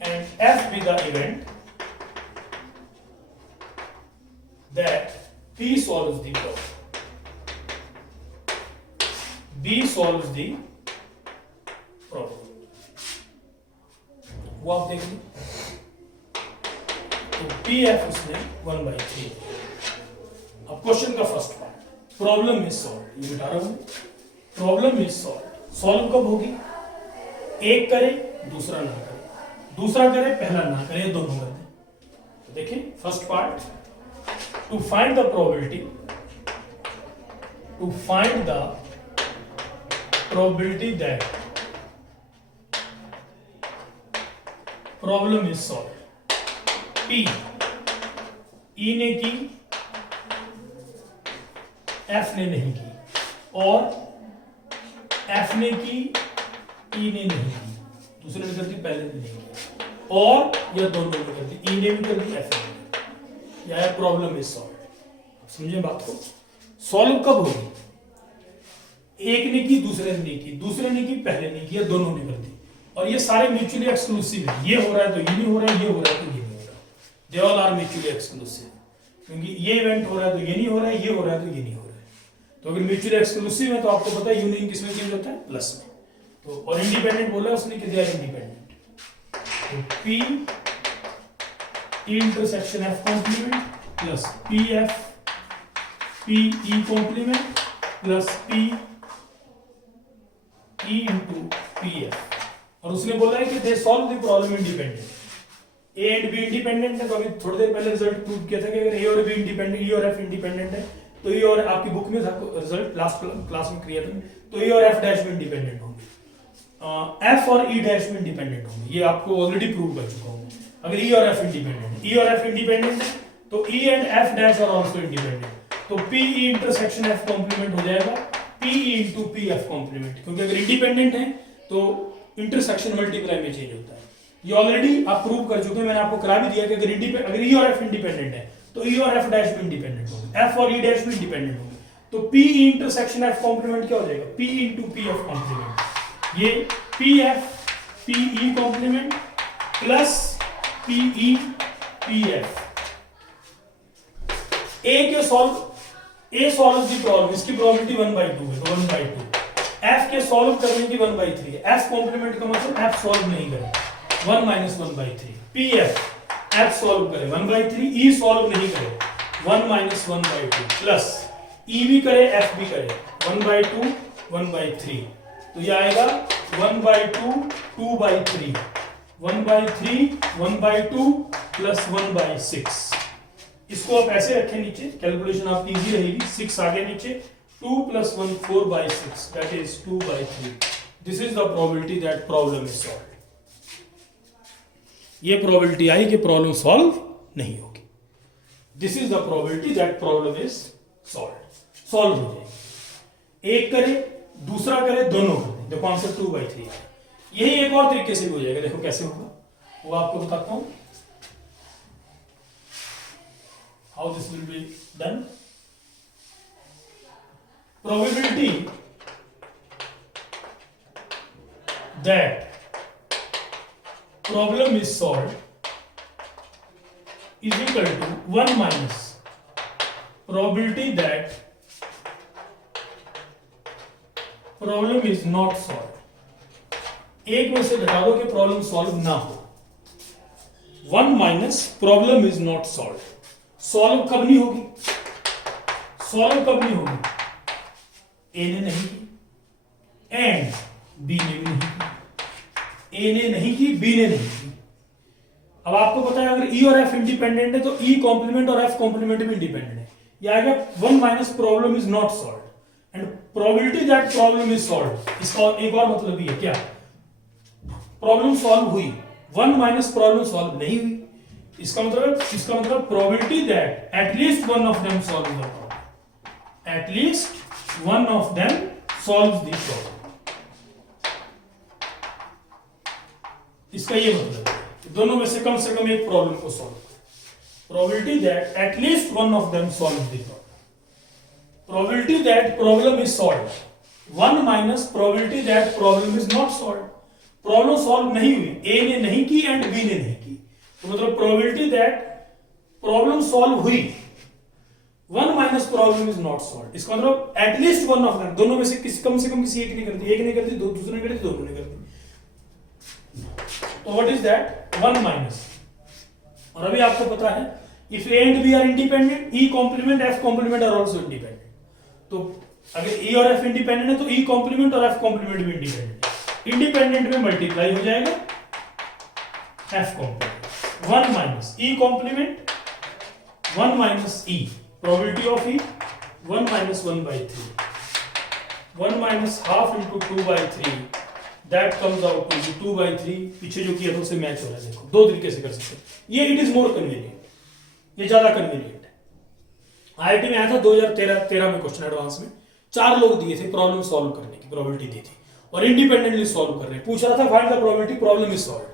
and F be the event that P solves the problem, B solves the problem। वो आप देखिए, तो PF उसने 1/3। अब क्वेश्चन का first part, problem is solve, ये बता रहा हूं, प्रॉब्लम इज सॉल्व। सॉल्व कब होगी? एक करे दूसरा ना करे, दूसरा करे पहला ना करे, दोनों कर दे। तो देखिए first part, to find the probability, to find the probability that problem is solved, P E ने की, F ने नहीं की, और F ने की, E ने नहीं की, दूसरे ने कर दी, पहले ने नहीं की, और या दोनों ने कर दी, E ने भी कर दी, F ने, या प्रॉब्लम इज सॉल्व। समझे बात को? सॉल्व कब होगी? एक ने की, दूसरे ने नहीं की, दूसरे ने की, पहले ने की, या दोनों ने कर दी। और ये सारे म्यूचुअली एक्सक्लूसिव है। ये हो रहा है तो ये नहीं हो रहा है, ये हो रहा है तो ये नहीं हो रहा। They all are mutually exclusive, क्योंकि ये इवेंट हो रहा है तो ये नहीं हो रहा है, ये हो रहा है तो ये नहीं हो रहा है। तो अगर म्यूचुअली एक्सक्लूसिव है तो आपको पता है यूनियन किसमें चेंज होता है? प्लस में। तो और इंडिपेंडेंट बोला उसने कि दे आर इंडिपेंडेंट। तो P intersection F complement plus P F P E complement plus P E into P F. और उसने बोला है कि they solve the problem independent. A and B independent है, तो अभी थोड़ी देर पहले रिजल्ट प्रूव किया था कि अगर ए और बी इंडिपेंडेंट, ई और एफ इंडिपेंडेंट है, तो ई और आपकी बुक में था रिजल्ट, लास्ट क्लास में किया था, तो ई और एफ डैश में इंडिपेंडेंट होंगे, एफ और ई डैश में इंडिपेंडेंट होंगे। ये आपको ऑलरेडी प्रूव कर चुका हूं। अगर ई और एफ इंडिपेंडेंट है, ई और एफ इंडिपेंडेंट है, तो E and F dash are also independent. तो P E intersection F complement हो जाएगा P E into P F complement, क्योंकि अगर इंडिपेंडेंट है तो इंटरसेक्शन मल्टीप्लाई में चेंज होता है। ये ऑलरेडी आप प्रूव कर चुके हैं, मैंने आपको करा भी दिया कि अगर ई और एफ इंडिपेंडेंट है तो ई और एफ डैश भी इंडिपेंडेंट होंगे, एफ और ई डैश भी इंडिपेंडेंट होंगे। तो P E intersection F complement क्या हो जाएगा? P into P F complement. ये P F P E complement plus P E P F. A के solve, A solve the problem, इसकी प्रोबेबिलिटी 1/2 है, तो 1/2। एफ के सॉल्व करने की 1/3 है। एफ कॉम्प्लीमेंट का मतलब एफ सॉल्व नहीं करे, 1 - 1/3। पी एफ एफ सॉल्व करे 1/3, ई सॉल्व नहीं करे 1 - 1/2, प्लस ई भी करे एफ भी करे 1/2 1/3। तो ये आएगा 1/2 2/3, 1/3 1/2 प्लस 1/6। इसको आप ऐसे रखें नीचे, कैलकुलेशन आपकी इजी रहेगी। 6 आगे नीचे, 2 + 1 4/6, that is 2/3। This is the probability that problem is solve. ये प्रोबेबिलिटी आई कि प्रॉब्लम सॉल्व नहीं होगी। This is the probability that problem is solve. Solve हो जाएगी, एक करे दूसरा करे दोनों करे। देखो आंसर 2/3 है। यही एक और तरीके से भी हो जाएगा। देखो कैसे होगा वो आपको बताता हूं, how this will be done. Probability that problem is solved is equal to 1 - probability that problem is not solve. एक में से घटा दो कि प्रॉब्लम सॉल्व ना हो। 1 minus problem is not solve. Solve कब नहीं होगी? सॉल्व कब नहीं होगी? ए ने नहीं की एंड बी ने भी नहीं की। ए ने नहीं की, बी ने नहीं की। अब आपको पता है अगर ई और एफ इंडिपेंडेंट है तो ई कॉम्प्लीमेंट और एफ कॉम्प्लीमेंट भी इंडिपेंडेंट है। ये आएगा 1 minus problem is not solve and probability that problem is solve. इसका एक और मतलब भी है क्या? प्रॉब्लम सॉल्व हुई, 1 माइनस प्रॉब्लम सॉल्व नहीं हुई। इसका मतलब probability that at least one of them solve the problem. At least one of them solves the problem. इसका ये मतलब है दोनों में से कम एक प्रॉब्लम को solve. Probability that at least one of them solve the problem. Probability that problem is solve, 1 minus probability that problem is not solve. Problem solve नहीं हुई, ए ने नहीं की एंड बी ने नहीं की, तो मतलब प्रोबेबिलिटी दैट प्रॉब्लम सॉल्व हुई 1 minus problem is not solve. इसका मतलब एटलीस्ट वन ऑफ देम, दोनों में से कम किसी एक ने कर दी, एक ने कर दी, दूसरे ने कर दी, दोनों ने कर दी। तो व्हाट इज दैट? 1 माइनस। और अभी आपको पता है if A and B are independent, E complement F complement are also independent. तो अगर ई और एफ इंडिपेंडेंट है तो ई कॉम्प्लीमेंट और एफ कॉम्प्लीमेंट भी इंडिपेंडेंट है। इंडिपेंडेंट में मल्टीप्लाई हो जाएगा F complement. 1 minus E complement 1 minus E, probability of E 1 minus 1/3, 1 minus half into 2/3, that comes out to be 2/3। पीछे जो किया था उससे मैच हो रहा है। देखो दो तरीके से कर सकते हैं ये। इट इज मोर कन्वीनियंट, ये ज्यादा कन्वीनियंट है। आईआईटी में आया था 2013 में क्वेश्चन एडवांस में, 4 लोग दिए थे प्रॉब्लम सॉल्व करने की प्रोबेबिलिटी दी थी और इंडिपेंडेंटली सॉल्व कर रहे हैं। पूछ रहा था find the probability problem is solve,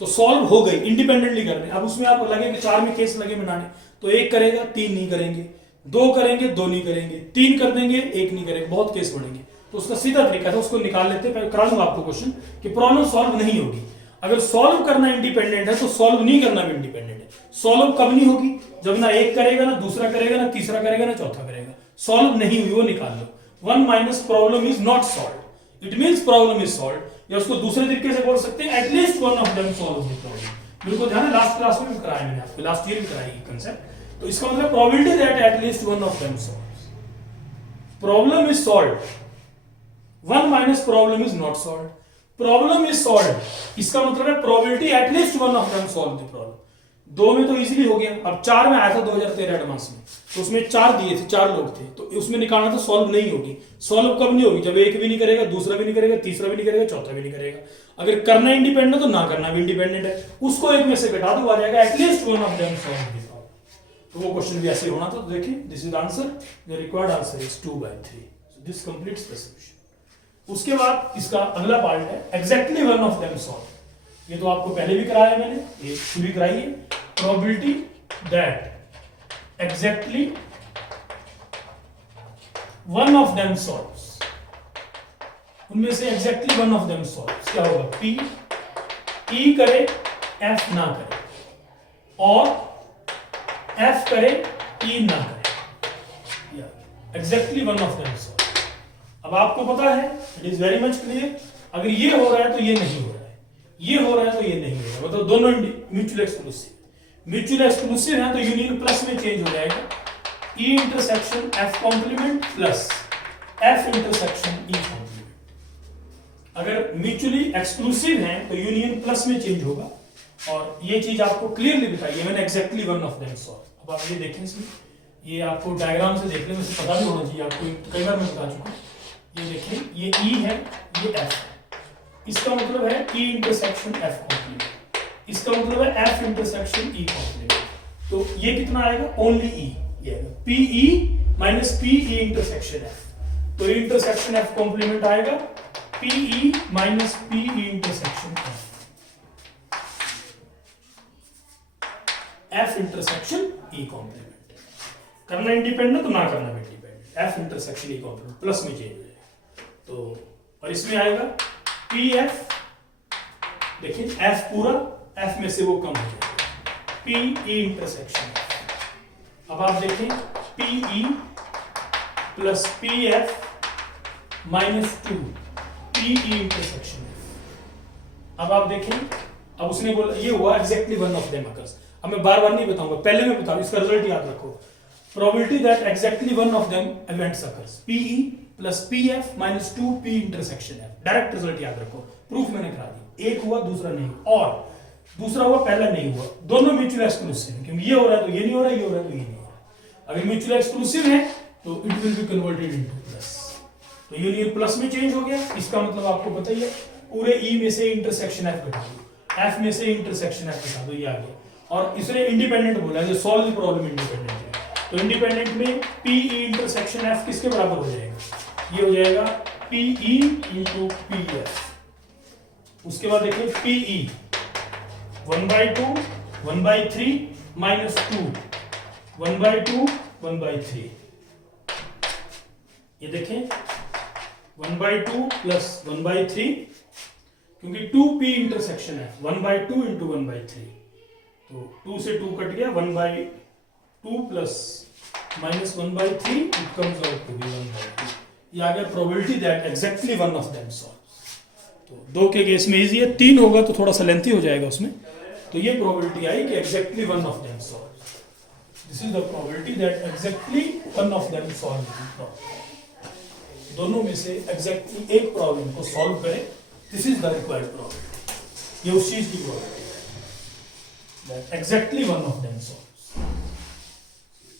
तो सॉल्व हो गई इंडिपेंडेंटली कर रहे हैं। अब उसमें आप लगे कि 4 में केस लगे बनाने, तो 1 करेगा 3 नहीं करेंगे, 2 करेंगे 2 नहीं करेंगे, 3 कर देंगे 1 नहीं करेंगे, बहुत केस बढ़ेंगे। तो उसका सीधा तरीका था, उसको निकाल लेते हैं। करा दूंगा आपको क्वेश्चन कि प्रॉब्लम सॉल्व नहीं होगी। अगर सॉल्व करना इंडिपेंडेंट है तो सॉल्व नहीं करना भी इंडिपेंडेंट है। सॉल्व कब नहीं होगी? जब ना 1 करेगा, ना दूसरा करेगा, ना तीसरा करेगा, ना चौथा करेगा। सॉल्व नहीं हुई वो निकाल लो। 1 minus problem is not solve, it means problem is solve. या उसको दूसरे तरीके से बोल सकते हैं at least one of them solve the problem. बिल्कुल ध्यान है, लास्ट क्लास में भी कराया मैंने आपको, लास्ट ईयर भी कराई ये कांसेप्ट। तो इसका मतलब probability that at least one of them solves, problem is solve, 1 minus problem is not solve, problem is solve. इसका मतलब है probability at least one of them solve the problem. 2 में तो इजीली हो गया। अब 4 में आया था 2013 एडवांस में, तो उसमें 4 दिए थे, 4 लोग थे, तो उसमें निकालना था सॉल्व नहीं होगी। सॉल्व कब नहीं होगी? जब 1 भी नहीं करेगा, दूसरा भी नहीं करेगा, तीसरा भी नहीं करेगा, चौथा भी नहीं करेगा। अगर करना इंडिपेंडेंट है तो ना करना भी इंडिपेंडेंट है। उसको 1 में से घटा दो, आ जाएगा at least one of them solve the problem. तो वो क्वेश्चन भी ऐसे होना था। तो देखिए this is answer, the required answer is 2/3। So this completes the solution. उसके बाद इसका अगला पार्ट है exactly one of them solve. ये तो आपको पहले भी कराया मैंने, ये पूरी कराई है। Probability that exactly one of them solves, उनमें से exactly one of them solves क्या होगा? पी ई करे एफ ना करे और एफ करे ई ना करे, exactly one of them solve. अब आपको पता है, it is very much clear, अगर ये हो रहा है तो ये नहीं हो रहा है, ये हो रहा है तो ये नहीं हो रहा है, मतलब दोनों म्यूचुअल एक्सक्लूसिव। म्यूचुअल एक्सक्लूसिव है तो यूनियन प्लस में चेंज हो जाएगा, E intersection F complement plus F intersection E complement. अगर म्यूचुअली एक्सक्लूसिव है तो यूनियन प्लस में चेंज होगा। और ये चीज आपको क्लियरली बताई है मैंने, exactly one of them solve. अब आप ये देखें, इसमें ये आपको डायग्राम से देख लें, मुझे पता भी होना चाहिए आपको, कई बार मैं बता चुका हूं। ये देखिए, ये ई है, ये एफ है, इसका मतलब है ई इंटरसेक्शन एफ कॉम्प्लीमेंट, इसका मतलब है एफ इंटरसेक्शन ई कॉम्प्लीमेंट। तो ये कितना आएगा? ओनली ई, ये आएगा P E minus P E intersection F. तो इंटरसेक्शन एफ कॉम्प्लीमेंट आएगा P E minus P E intersection F, F intersection E complement. करना इंडिपेंडेंट तो ना करना भी independent, F intersection E complement plus में चेंज हो जाएगा। तो और इसमें आएगा पी एफ, देखिए एफ पूरा, एफ में से वो कम हो जाएगा, पी ई इंटरसेक्शन एफ। अब आप देखें P E plus P F -2 PE intersection F। अब आप देखें, अब उसने बोला ये हुआ exactly one of them occurs. अब मैं बार बार नहीं बताऊंगा, पहले मैं बताऊं, इसका रिजल्ट याद रखो। Probability that exactly one of them events occurs, PE plus PF minus 2 P intersection F। Direct result याद रखो, प्रूफ मैंने करा दिया। एक हुआ दूसरा नहीं हुआ, और दूसरा हुआ पहला नहीं हुआ, दोनों म्यूचुअल एक्सक्लूसिव है, क्योंकि ये हो रहा है तो ये नहीं हो रहा, ये हो रहा है तो ये नहीं हो रहा। अगर म्यूचुअल एक्सक्लूसिव है तो it will be converted into plus, तो यूनियन प्लस में चेंज हो गया। इसका मतलब आपको पता ही है, पूरे E में से इंटरसेक्शन F घटा दो, F में से इंटरसेक्शन F घटा दो, ये आ गया। और इसने इंडिपेंडेंट बोला है, सॉल्व द प्रॉब्लम इंडिपेंडेंट है, तो इंडिपेंडेंट में PE इंटरसेक्शन F किसके बराबर हो जाएगा, ये हो जाएगा PE इंटू PF। उसके बाद देखिए PE 1/2 1/3 माइनस 2 1/2 1/3, ये देखें 1/2 प्लस 1/3, क्योंकि 2P इंटरसेक्शन है 1/2 इंटू 1/3, तो 2 से 2 कट गया, 1/2 plus minus 1/3, it comes out to be 1/2। ये आ गया probability that exactly one of them solves. तो 2 के केस में इजी है, 3 होगा तो थोड़ा सा लेंथी हो जाएगा उसमें। तो ये प्रोबेबिलिटी आई कि exactly one of them solves. This is the probability that exactly one of them solve the problem. दोनों में से एग्जैक्टली एक प्रॉब्लम को सॉल्व करें, this is the required probability. ये उस चीज की probability that exactly one of them solves,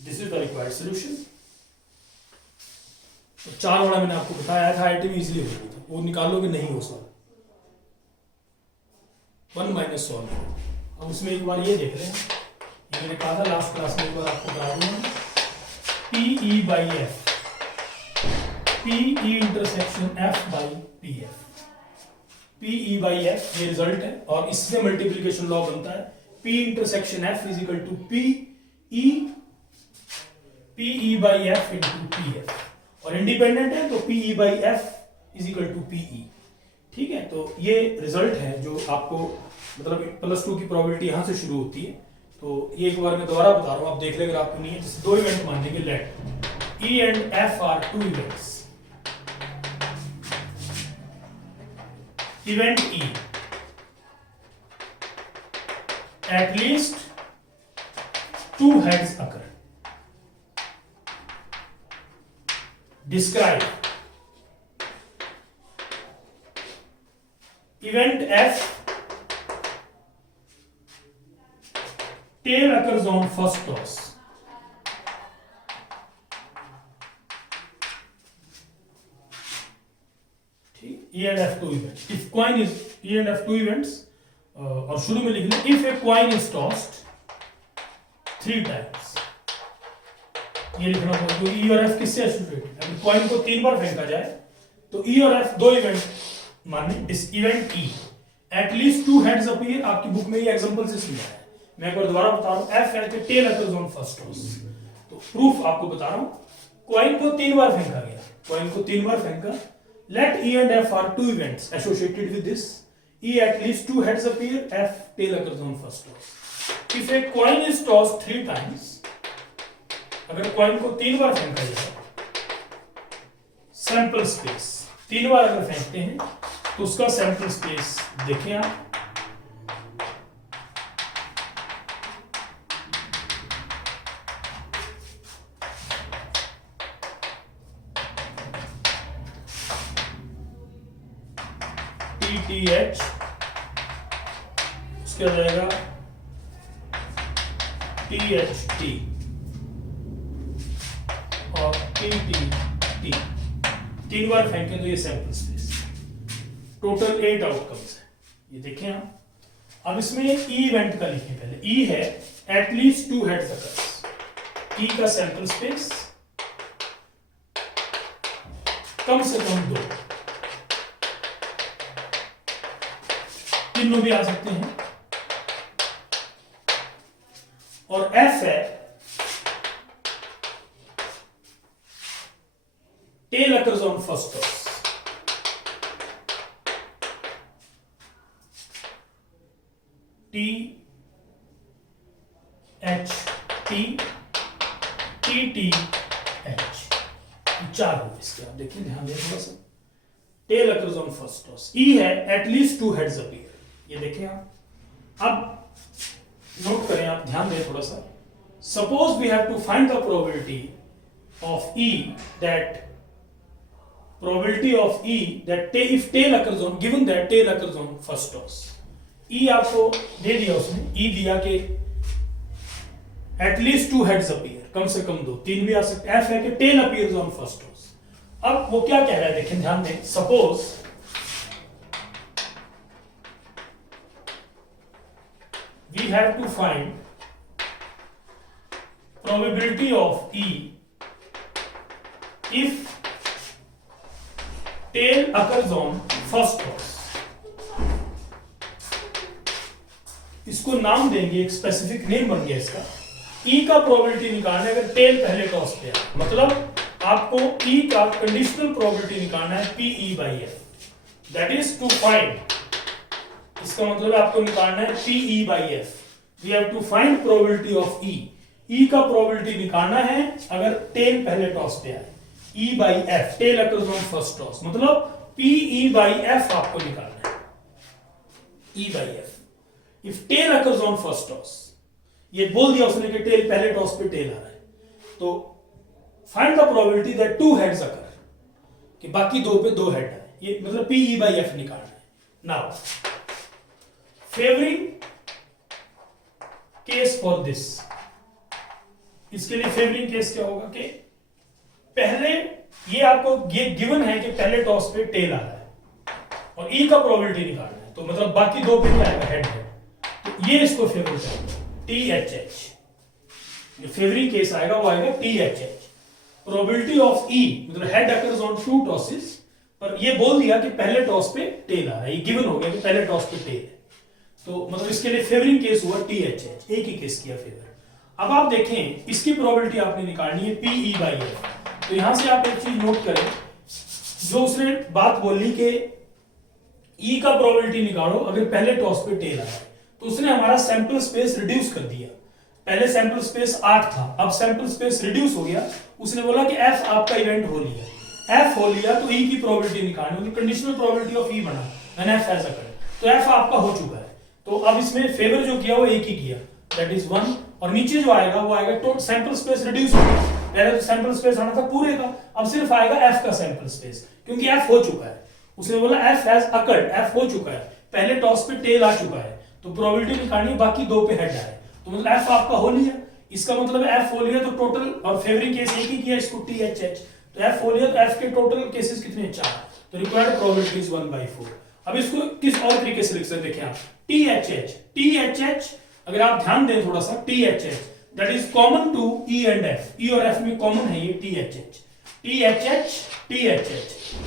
this is the required solution. तो 4 वाला मैंने आपको बताया था, आईटी में इजीली हो गई थी, वो निकालोगे नहीं हो सॉल्व, 1 माइनस सॉल्व। अब उसमें एक बार ये देख रहे हैं, ये मैंने कहा था लास्ट क्लास में, एक बार आपको बता दूंगा, PE by F, PE intersection F by PF, PE by F ये रिजल्ट है, और इससे मल्टीप्लीकेशन लॉ बनता है, P intersection F is equal to PE by F into PF, और इंडिपेंडेंट है तो PE by F is equal to PE। ठीक है, तो ये रिजल्ट है जो आपको, मतलब +2 की प्रोबेबिलिटी यहां से शुरू होती है। तो ये एक बार मैं दोबारा बता रहा हूं, आप देख लेंगे, आपको नहीं है। जैसे 2 इवेंट मान लेंगे, let E and F are 2 events. Event E, at least 2 heads occur. Describe event F, tail occurs on first toss. E and F 2 events. If coin is E and F 2 events, और शुरू में लिख लें, if a coin is tossed 3 times, ये लिखना होगा, तो E और F किससे एसोसिएटेड है। अगर कॉइन को 3 बार फेंका जाए तो E और F 2 इवेंट माने, इस event E at least 2 heads appear. आपकी बुक में ये एग्जांपल से समझाया है, मैं एक बार दोबारा बता रहा हूं, F है कि tail occurs on first toss. तो प्रूफ आपको बता रहा हूं, कॉइन को 3 बार फेंका गया, कॉइन को 3 बार फेंका, let E and F are 2 events associated with this, E at least 2 heads appear, F tail occurs on first toss. If a coin is tossed 3 times, अगर कॉइन को 3 बार फेंका जाए, सैंपल स्पेस 3 बार अगर फेंकते हैं तो उसका सैंपल स्पेस देखें आप, TTH, उसके आ जाएगा THT और TTT। 3 बार फेंकें तो ये सैंपल स्पेस, टोटल 8 आउटकम्स है, ये देखें आप। अब इसमें E इवेंट का लिखें, पहले E है एटलीस्ट 2 हेड्स अकर्स, E का सैंपल स्पेस कम से कम 2, तीनों भी आ सकते हैं, और F है tail occurs on first toss, T H T T T H, 4 हो इसके, आप देखिए ध्यान दें थोड़ा सा। Tail occurs on first toss. E है एटलीस्ट 2 हेड्स अपीयर। ये देखें आप, अब नोट करें, आप ध्यान दें थोड़ा सा। Suppose we have to find the probability of E that if tail occurs on, given that tail occurs on first toss, E आपको दे दिया उसने, E दिया कि एटलीस्ट 2 हेड्स अपीयर, कम से कम 2, 3 भी आ सकते। F है कि tail appears on first toss. अब वो क्या कह रहा है देखें, ध्यान दें। Suppose we have to find probability of E if tail occurs on first toss। इसको नाम देंगे, एक स्पेसिफिक नेम बन गया इसका। E का प्रोबेबिलिटी निकालना है अगर टेल पहले टॉस पे है, मतलब आपको E का कंडीशनल प्रोबेबिलिटी निकालना है PE/F, that is to find, इसका मतलब आपको निकालना है PE/F। We have to find probability of E। E का प्रोबेबिलिटी निकालना है अगर टेल पहले टॉस पे आए, E/F, tail occurs on first toss, मतलब PE/F आपको निकालना है, E/F if tail occurs on first toss. ये बोल दिया उसने कि टेल पहले टॉस पे टेल आ रहा है, तो find the probability that 2 heads occur, कि बाकी 2 पे 2 हेड आए, ये मतलब PE/F निकालना है। Now favouring case for this, इसके लिए फेवरिंग केस क्या होगा कि पहले ये आपको ये गिवन है कि पहले टॉस पे टेल आ रहा है और E का प्रोबेबिलिटी निकालना है, तो मतलब बाकी 2 पे क्या आएगा, हेड है, तो ये इसको फेवर करेगा, THH। जो फेवरिंग केस आएगा वो आएगा THH। प्रोबेबिलिटी ऑफ E मतलब हेड अकर्स ऑन 2 टॉसेस, पर ये बोल दिया कि पहले टॉस पे टेल आ रहा है, ये गिवन हो गया कि पहले टॉस पे टेल है, तो मतलब इसके लिए फेवरिंग केस हुआ THH, एक ही केस किया फेवर। अब आप देखें इसकी प्रोबेबिलिटी आपने निकालनी है PE/F। तो यहां से आप एक चीज नोट करें, जो उसने बात बोली कि E का प्रोबेबिलिटी निकालो अगर पहले टॉस पे टेल आया, तो उसने हमारा सैंपल स्पेस रिड्यूस कर दिया। पहले सैंपल स्पेस 8 था, अब सैंपल स्पेस रिड्यूस हो गया। उसने बोला कि F आपका इवेंट हो लिया, F हो लिया तो E की प्रोबेबिलिटी निकालनी होगी, कंडीशनल प्रोबेबिलिटी ऑफ E बना एंड F हैज अकर्ड, तो F आपका हो चुका है। तो अब इसमें फेवर जो किया वो एक ही किया, दैट इज 1, और नीचे जो आएगा वो आएगा टोटल सैंपल स्पेस रिड्यूस हो गया। पहले तो सैंपल स्पेस आना था पूरे का, अब सिर्फ आएगा F का सैंपल स्पेस, क्योंकि F हो चुका है। उसने बोला F हैज अकर्ड, F हो चुका है, पहले टॉस पे टेल आ चुका है, तो प्रोबेबिलिटी निकालनी बाकी 2 पे हेड आए, तो मतलब F आपका हो लिया। इसका मतलब F हो लिया तो टोटल, और फेवरिंग केस एक ही किया इसको THH, तो F हो लिया तो F के टोटल केसेस कितने, 4, तो रिक्वायर्ड प्रोबेबिलिटी इज 1/4। अब इसको किस और तरीके से लिख सकते हैं, देखें आप, THH अगर आप ध्यान दें थोड़ा सा, THH that is common to E and F, E और F में कॉमन है ये THH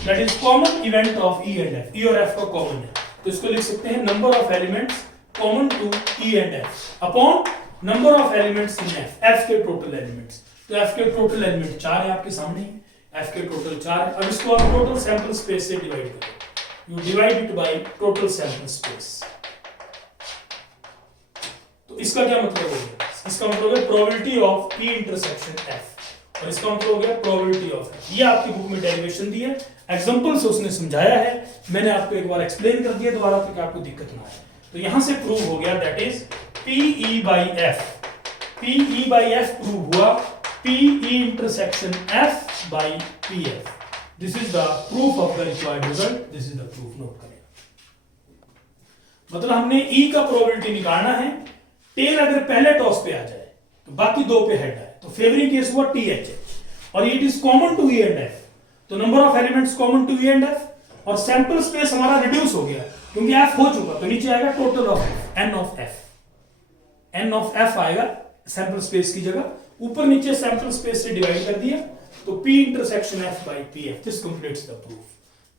that is common event of E and F, E और F का कॉमन है, तो इसको लिख सकते हैं number of elements common to E and F upon number of elements in F के टोटल एलिमेंट्स। तो F के टोटल एलिमेंट 4 है आपके सामने ही, F के टोटल 4 है। अब इसको आप टोटल सैंपल स्पेस से डिवाइड करें, you divide it by total sample space, तो इसका क्या मतलब हो गया, इसका मतलब है probability of E intersection F, और इसका मतलब हो गया प्रोबेबिलिटी ऑफ F। ये आपकी बुक में डेरिवेशन दी है, एग्जांपल से उसने समझाया है, मैंने आपको एक बार एक्सप्लेन कर दिया दोबारा ताकि आपको दिक्कत ना आए। तो यहां से प्रूव हो गया that is PE/F, PE/F prove हुआ, PE intersection F by PF, this is the proof of the required result, this is the proof. Note करें, मतलब हमने E का प्रोबेबिलिटी निकालना है, टेल अगर पहले टॉस पे आ जाए तो बाकी 2 पे हेड आए, तो फेवरिंग केस हुआ THH, और it is common to E and F, तो number of elements common to E and F, और सैंपल स्पेस हमारा रिड्यूस हो गया क्योंकि F हो चुका, तो नीचे आएगा total of N of F आएगा सैंपल स्पेस की जगह, ऊपर नीचे सैंपल स्पेस से डिवाइड कर दिया, तो P intersection F by PF, this completes the proof.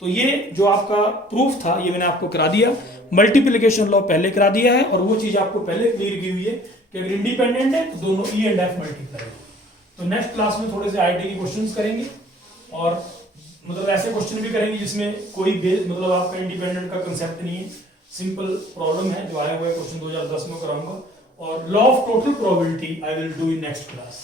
तो ये जो आपका प्रूफ था ये मैंने आपको करा दिया, मल्टीप्लिकेशन लॉ पहले करा दिया है, और वो चीज आपको पहले क्लियर की हुई है कि अगर इंडिपेंडेंट है तो दोनों E एंड F मल्टीप्लाई। तो नेक्स्ट क्लास में थोड़े से आईटी के क्वेश्चंस करेंगे, और मतलब ऐसे क्वेश्चन भी करेंगे जिसमें कोई मतलब आपका इंडिपेंडेंट का कंसेप्ट नहीं है, सिंपल प्रॉब्लम है जो आया हुआ है क्वेश्चन 2010 में कराऊंगा। और law of total probability I will do in next class,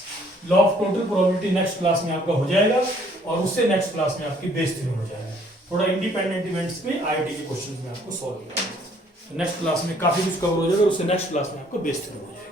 law of total probability next class में आपका हो जाएगा, और उससे नेक्स्ट क्लास में आपकी बेस थ्योरम हो जाएगा। थोड़ा इंडिपेंडेंट इवेंट्स पे आईआईटी के क्वेश्चंस में आपको सॉल्व किया। नेक्स्ट क्लास में काफी कुछ कवर हो जाएगा और उससे नेक्स्ट क्लास में आपको बेस हो जाएगा।